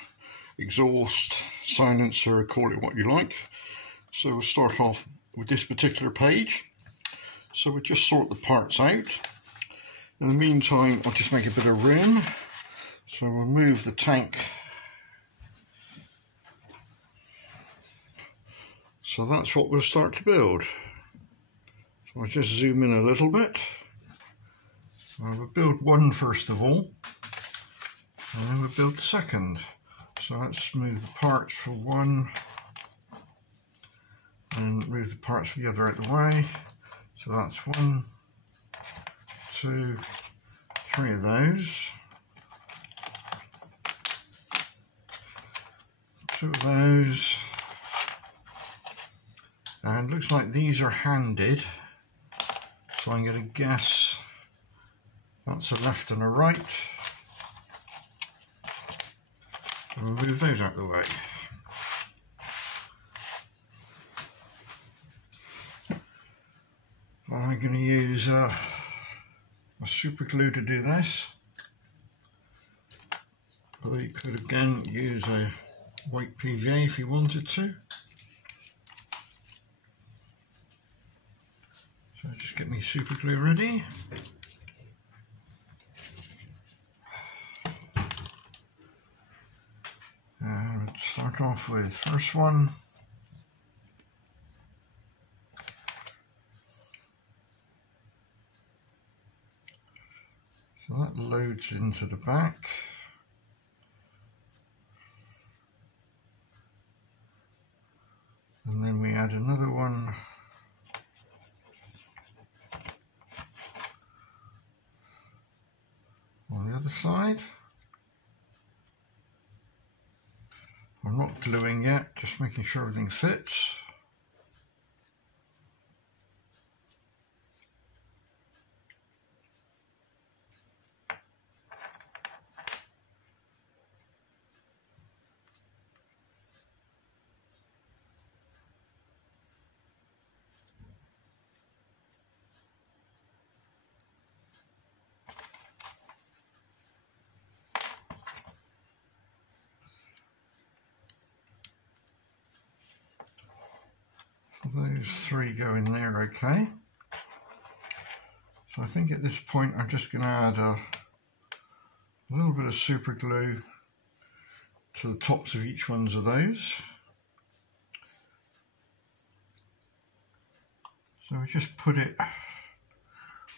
exhaust, silencer, call it what you like. So we'll start off with this particular page. So we'll just sort the parts out. In the meantime, I'll just make a bit of room. So we'll move the tank. So that's what we'll start to build. So I'll just zoom in a little bit. We'll build one first of all, and then we'll build the second. So let's move the parts for one, and move the parts for the other out of the way. So that's 1, 2, 3 of those. 2 of those. And looks like these are handed. So I'm going to guess that's a left and a right. And we'll move those out of the way. I'm going to use a super glue to do this. Although you could again use a white PVA if you wanted to. So just get me super glue ready. And let's start off with first one. So that loads into the back. And then we add another one on the other side. I'm not gluing yet, just making sure everything fits. those three go in there okay. So I think at this point I'm just going to add a little bit of super glue to the tops of each one of those. So we just put it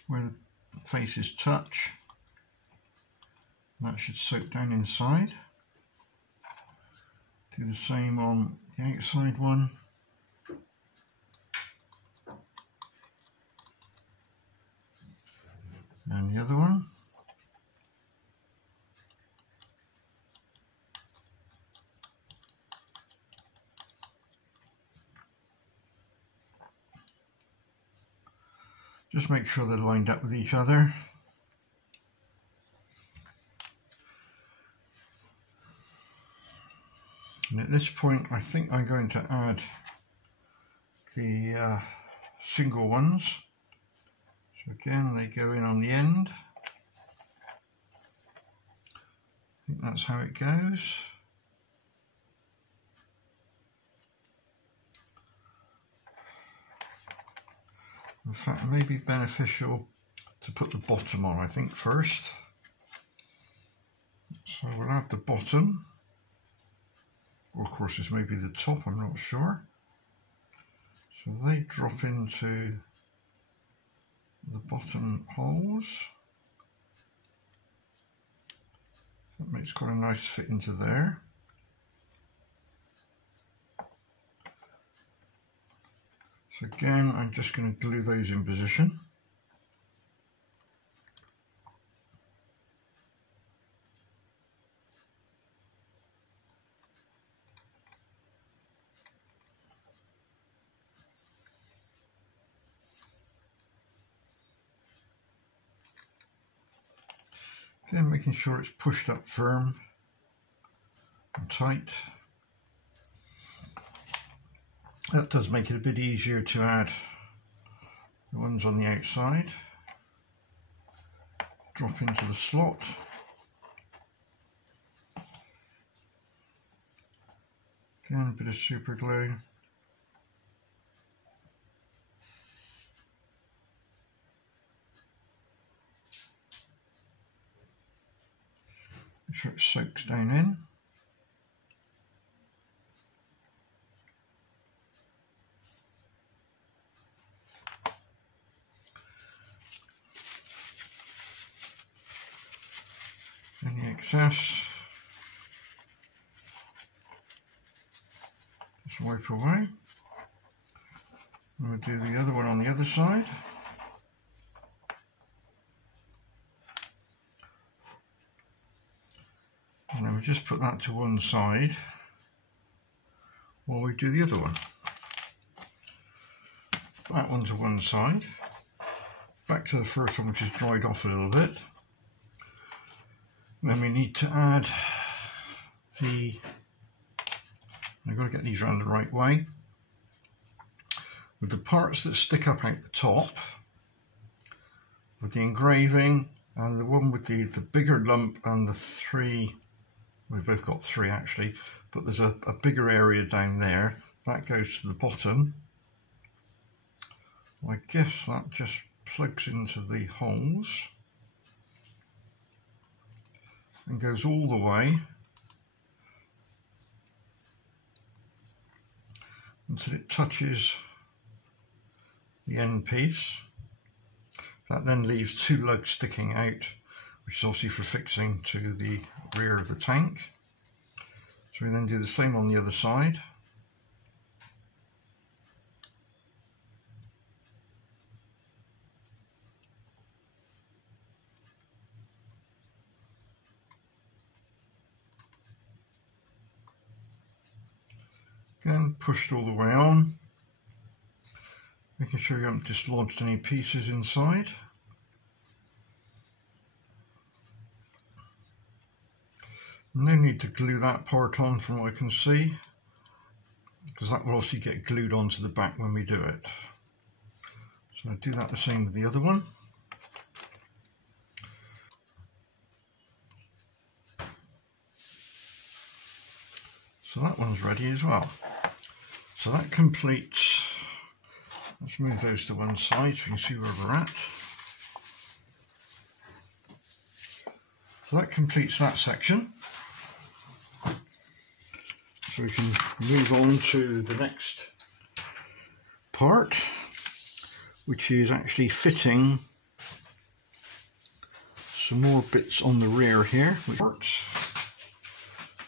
where the faces touch. That should soak down inside. Do the same on the outside one. And the other one. Just make sure they're lined up with each other. And at this point I think I'm going to add the single ones. So again, they go in on the end. I think that's how it goes. In fact, it may be beneficial to put the bottom on, I think, first. So we'll add the bottom. Or of course this may be the top, I'm not sure. So they drop into the bottom holes. That makes quite a nice fit into there. So again, I'm just going to glue those in position. Again, making sure it's pushed up firm and tight. That does make it a bit easier to add the ones on the outside. Drop into the slot. Again, a bit of super glue. Make sure it soaks down in. And the excess, just wipe away. And we'll do the other one on the other side. And then we just put that to one side while we do the other one. That one to one side. Back to the first one, which is dried off a little bit. Then we need to add I've got to get these around the right way. With the parts that stick up out the top, with the engraving, and the one with the bigger lump and the three, we've both got three actually, but there's a bigger area down there, that goes to the bottom. I guess that just plugs into the holes and goes all the way until it touches the end piece. That then leaves two lugs sticking out, which is obviously for fixing to the rear of the tank. So we then do the same on the other side. Again, pushed all the way on, making sure you haven't dislodged any pieces inside. No need to glue that part on from what I can see, because that will obviously get glued onto the back when we do it. So I'll do that the same with the other one. So that one's ready as well. So that completes Let's move those to one side so you can see where we're at. So that completes that section. So we can move on to the next part, which is actually fitting some more bits on the rear here.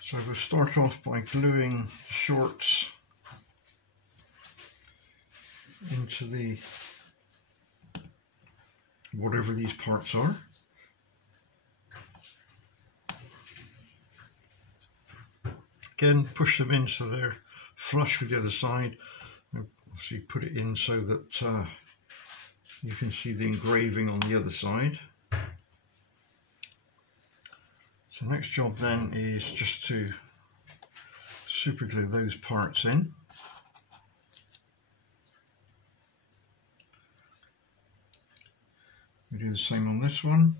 So we'll start off by gluing the shorts into the whatever these parts are. Again, push them in so they're flush with the other side. Obviously put it in so that you can see the engraving on the other side. So next job then is just to super glue those parts in. We do the same on this one.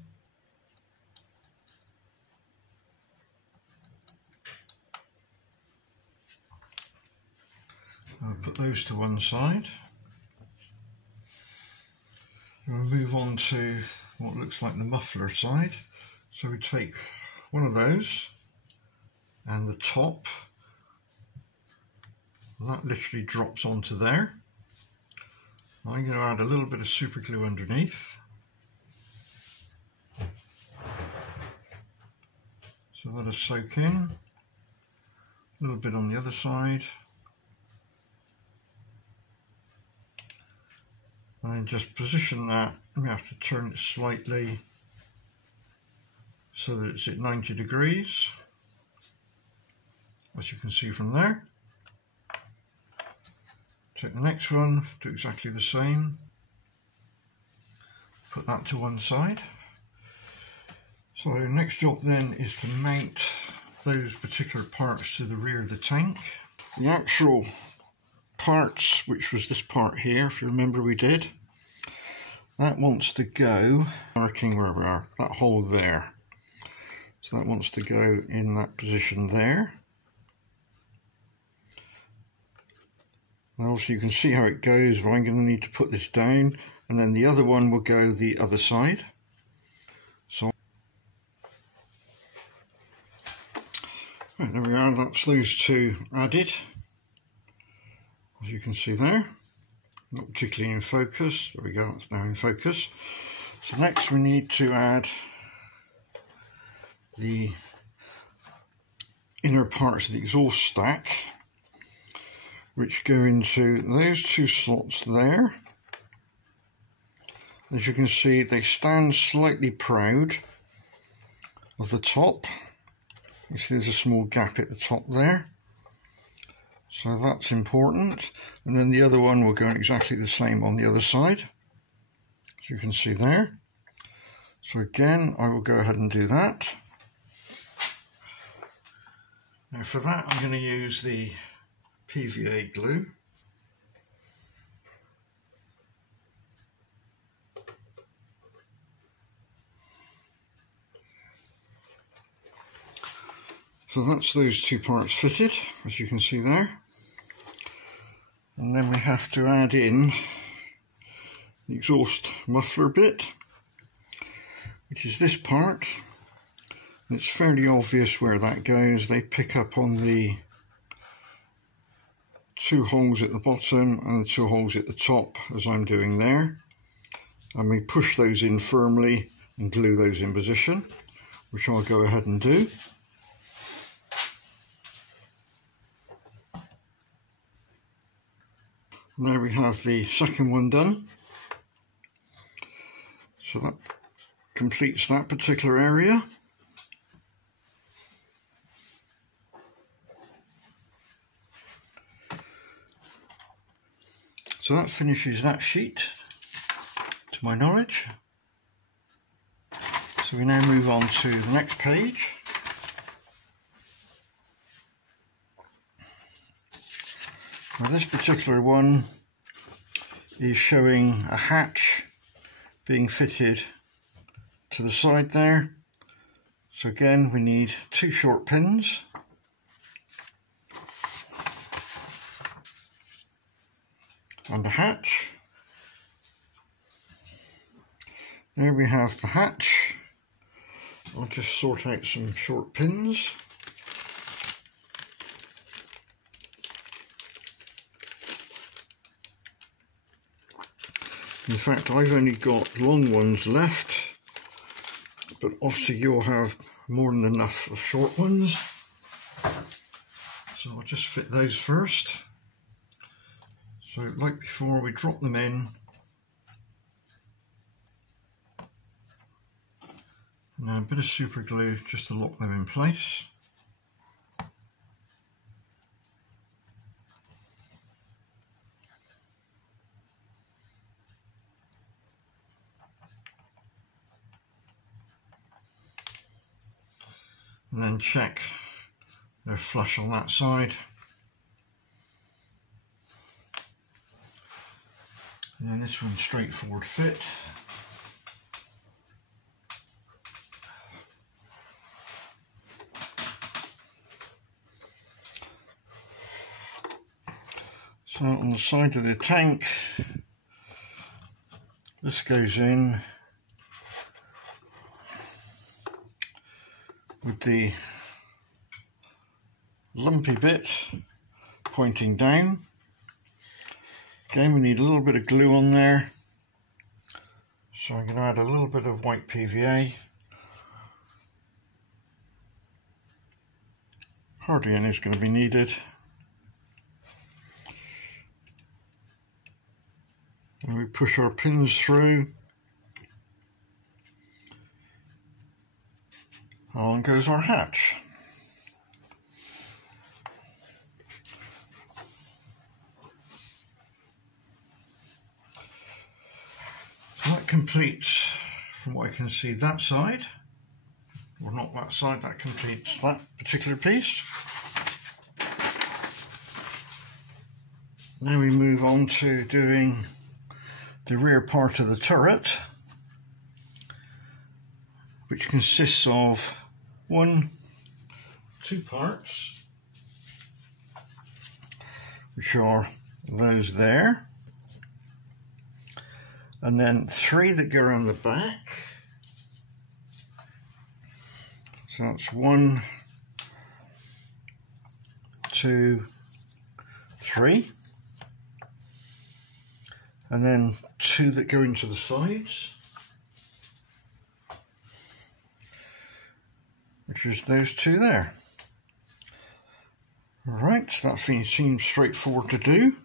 I'll put those to one side. We'll move on to what looks like the muffler side. So we take one of those and the top, and that literally drops onto there. I'm going to add a little bit of super glue underneath. So that'll soak in. A little bit on the other side. And just position that. We have to turn it slightly so that it's at 90 degrees, as you can see from there. Take the next one, do exactly the same. Put that to one side. So the next job then is to mount those particular parts to the rear of the tank. The actual parts, which was this part here, if you remember we did, that wants to go, marking where we are, that hole there. So that wants to go in that position there. Now also you can see how it goes, but I'm going to need to put this down, and then the other one will go the other side. So right, there we are, that's those two added, as you can see there. Not particularly in focus. There we go, that's now in focus. So next we need to add the inner parts of the exhaust stack, which go into those two slots there. As you can see, they stand slightly proud of the top. You see there's a small gap at the top there. So that's important. And then the other one will go in exactly the same on the other side, as you can see there. So again, I will go ahead and do that. Now for that, I'm going to use the PVA glue. So that's those two parts fitted, as you can see there. And then we have to add in the exhaust muffler bit, which is this part. And it's fairly obvious where that goes. They pick up on the two holes at the bottom and the two holes at the top, as I'm doing there. And we push those in firmly and glue those in position, which I'll go ahead and do. And there we have the second one done. So that completes that particular area. So that finishes that sheet, to my knowledge. So we now move on to the next page. Now this particular one is showing a hatch being fitted to the side there. So again, we need two short pins. And a hatch. There we have the hatch. I'll just sort out some short pins. In fact, I've only got long ones left, but obviously you'll have more than enough of short ones. So I'll just fit those first. So like before, we drop them in. And then a bit of super glue just to lock them in place. And then check they're flush on that side. And then this one's straightforward fit. So on the side of the tank, this goes in with the lumpy bit pointing down. Again, we need a little bit of glue on there, so I'm going to add a little bit of white PVA. Hardly any is going to be needed. And we push our pins through. On goes our hatch. So that completes, from what I can see, that side. Or not that side, that completes that particular piece. Now we move on to doing the rear part of the turret, which consists of two parts, which are those there, and then three that go around the back. So that's 1, 2, 3, and then 2 that go into the sides, which is those 2 there. Alright, so that seems straightforward to do.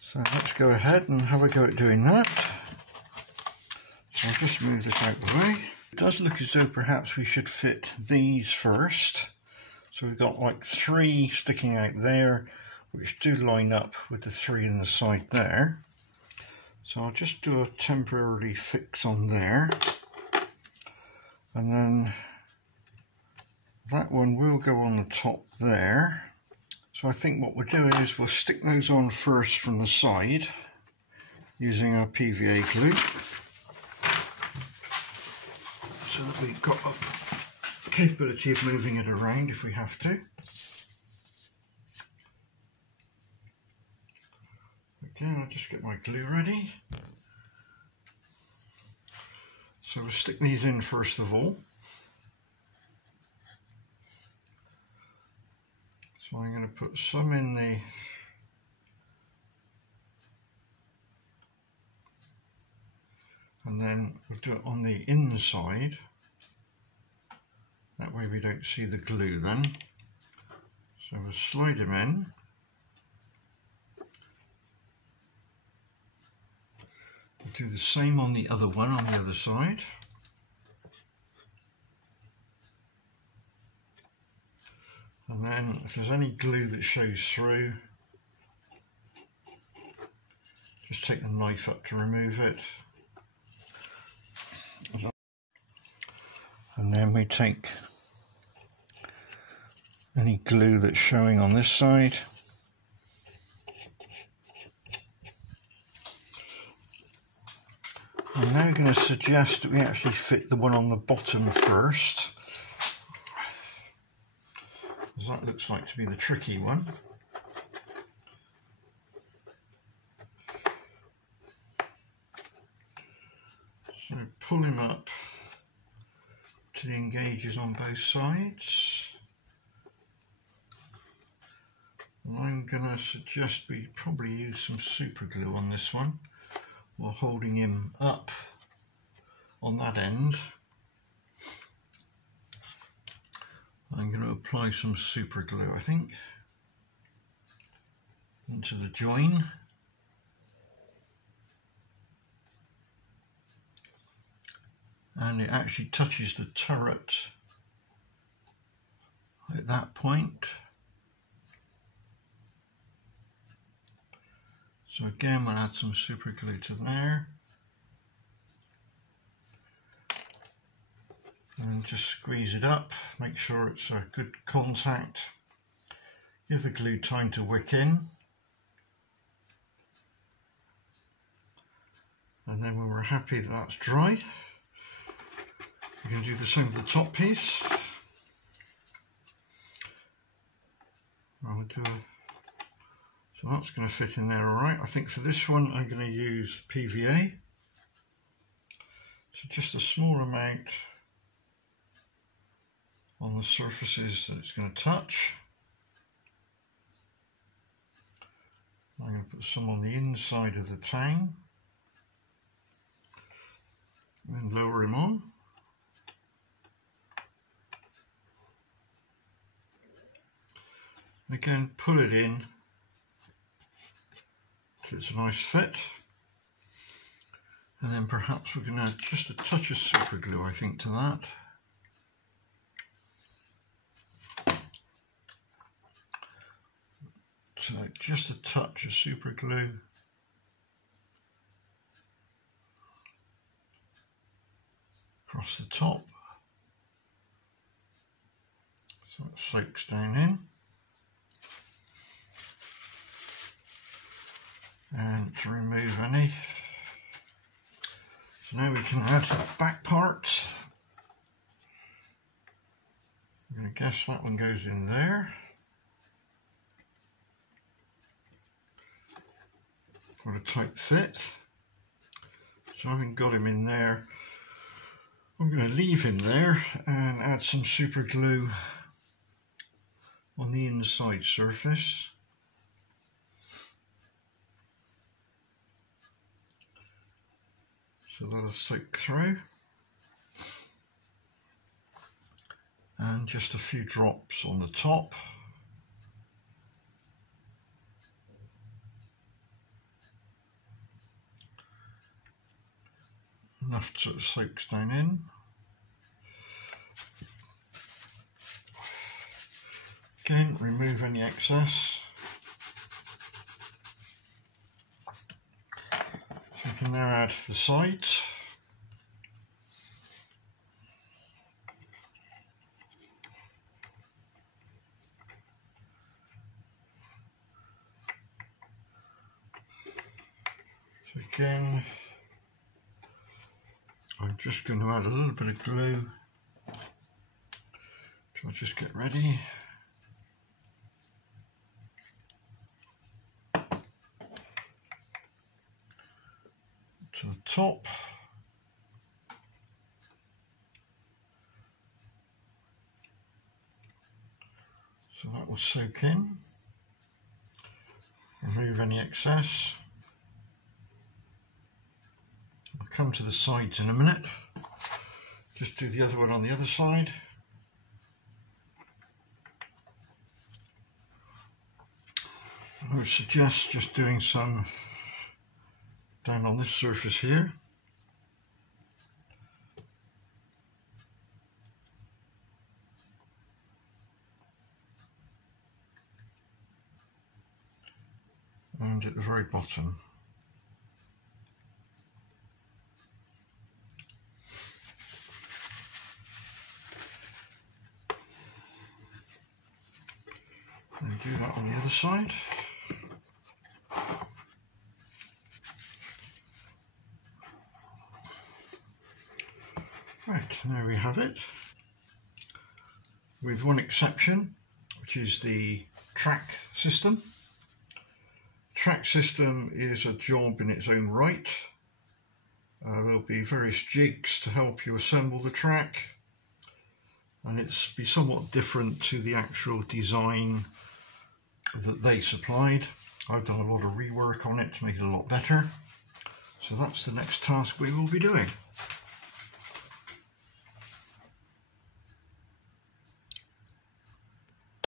So let's go ahead and have a go at doing that. So I'll just move this out of the way. It does look as though perhaps we should fit these first. So we've got like 3 sticking out there, which do line up with the 3 in the side there. So I'll just do a temporary fix on there. And then that one will go on the top there. So I think what we'll do is we'll stick those on first from the side using our PVA glue, so that we've got a capability of moving it around if we have to. Again, I'll just get my glue ready. So we'll stick these in first of all. So I'm going to put some in the and then we'll do it on the inside. That way we don't see the glue then. So we'll slide them in. We'll do the same on the other one on the other side. And then if there's any glue that shows through, just take the knife up to remove it. And then we take any glue that's showing on this side. I'm now going to suggest that we actually fit the one on the bottom first, because that looks like to be the tricky one. So pull him up to the engages on both sides. And I'm going to suggest we probably use some super glue on this one while holding him up on that end. I'm going to apply some super glue, I think, into the join. And it actually touches the turret at that point. So again, we'll add some super glue to there. And just squeeze it up, make sure it's a good contact. Give the glue time to wick in. And then when we're happy that that's dry, we're going to do the same with the top piece. So that's going to fit in there alright. I think for this one I'm going to use PVA. So just a small amount on the surfaces that it's going to touch. I'm going to put some on the inside of the tang. And then lower him on. And again, pull it in so it's a nice fit. And then perhaps we're going to add just a touch of super glue, I think, to that. So just a touch of super glue. Across the top. So it soaks down in. And to remove any. So now we can add the back parts. I'm going to guess that one goes in there. Got a tight fit. So having got him in there, I'm going to leave him there and add some super glue on the inside surface. So let us soak through. And just a few drops on the top. Enough so it soaks down in. Again, remove any excess. So you can now add the sides. So again, I'm just going to add a little bit of glue. So I'll just get ready. To the top. So that will soak in. Remove any excess. I'll come to the sides in a minute. Just do the other one on the other side. I would suggest just doing some down on this surface here. And at the very bottom. And do that on the other side. Right, there we have it. With one exception, which is the track system. Track system is a job in its own right. There'll be various jigs to help you assemble the track, and it's be somewhat different to the actual design that they supplied. I've done a lot of rework on it to make it a lot better. So that's the next task we will be doing.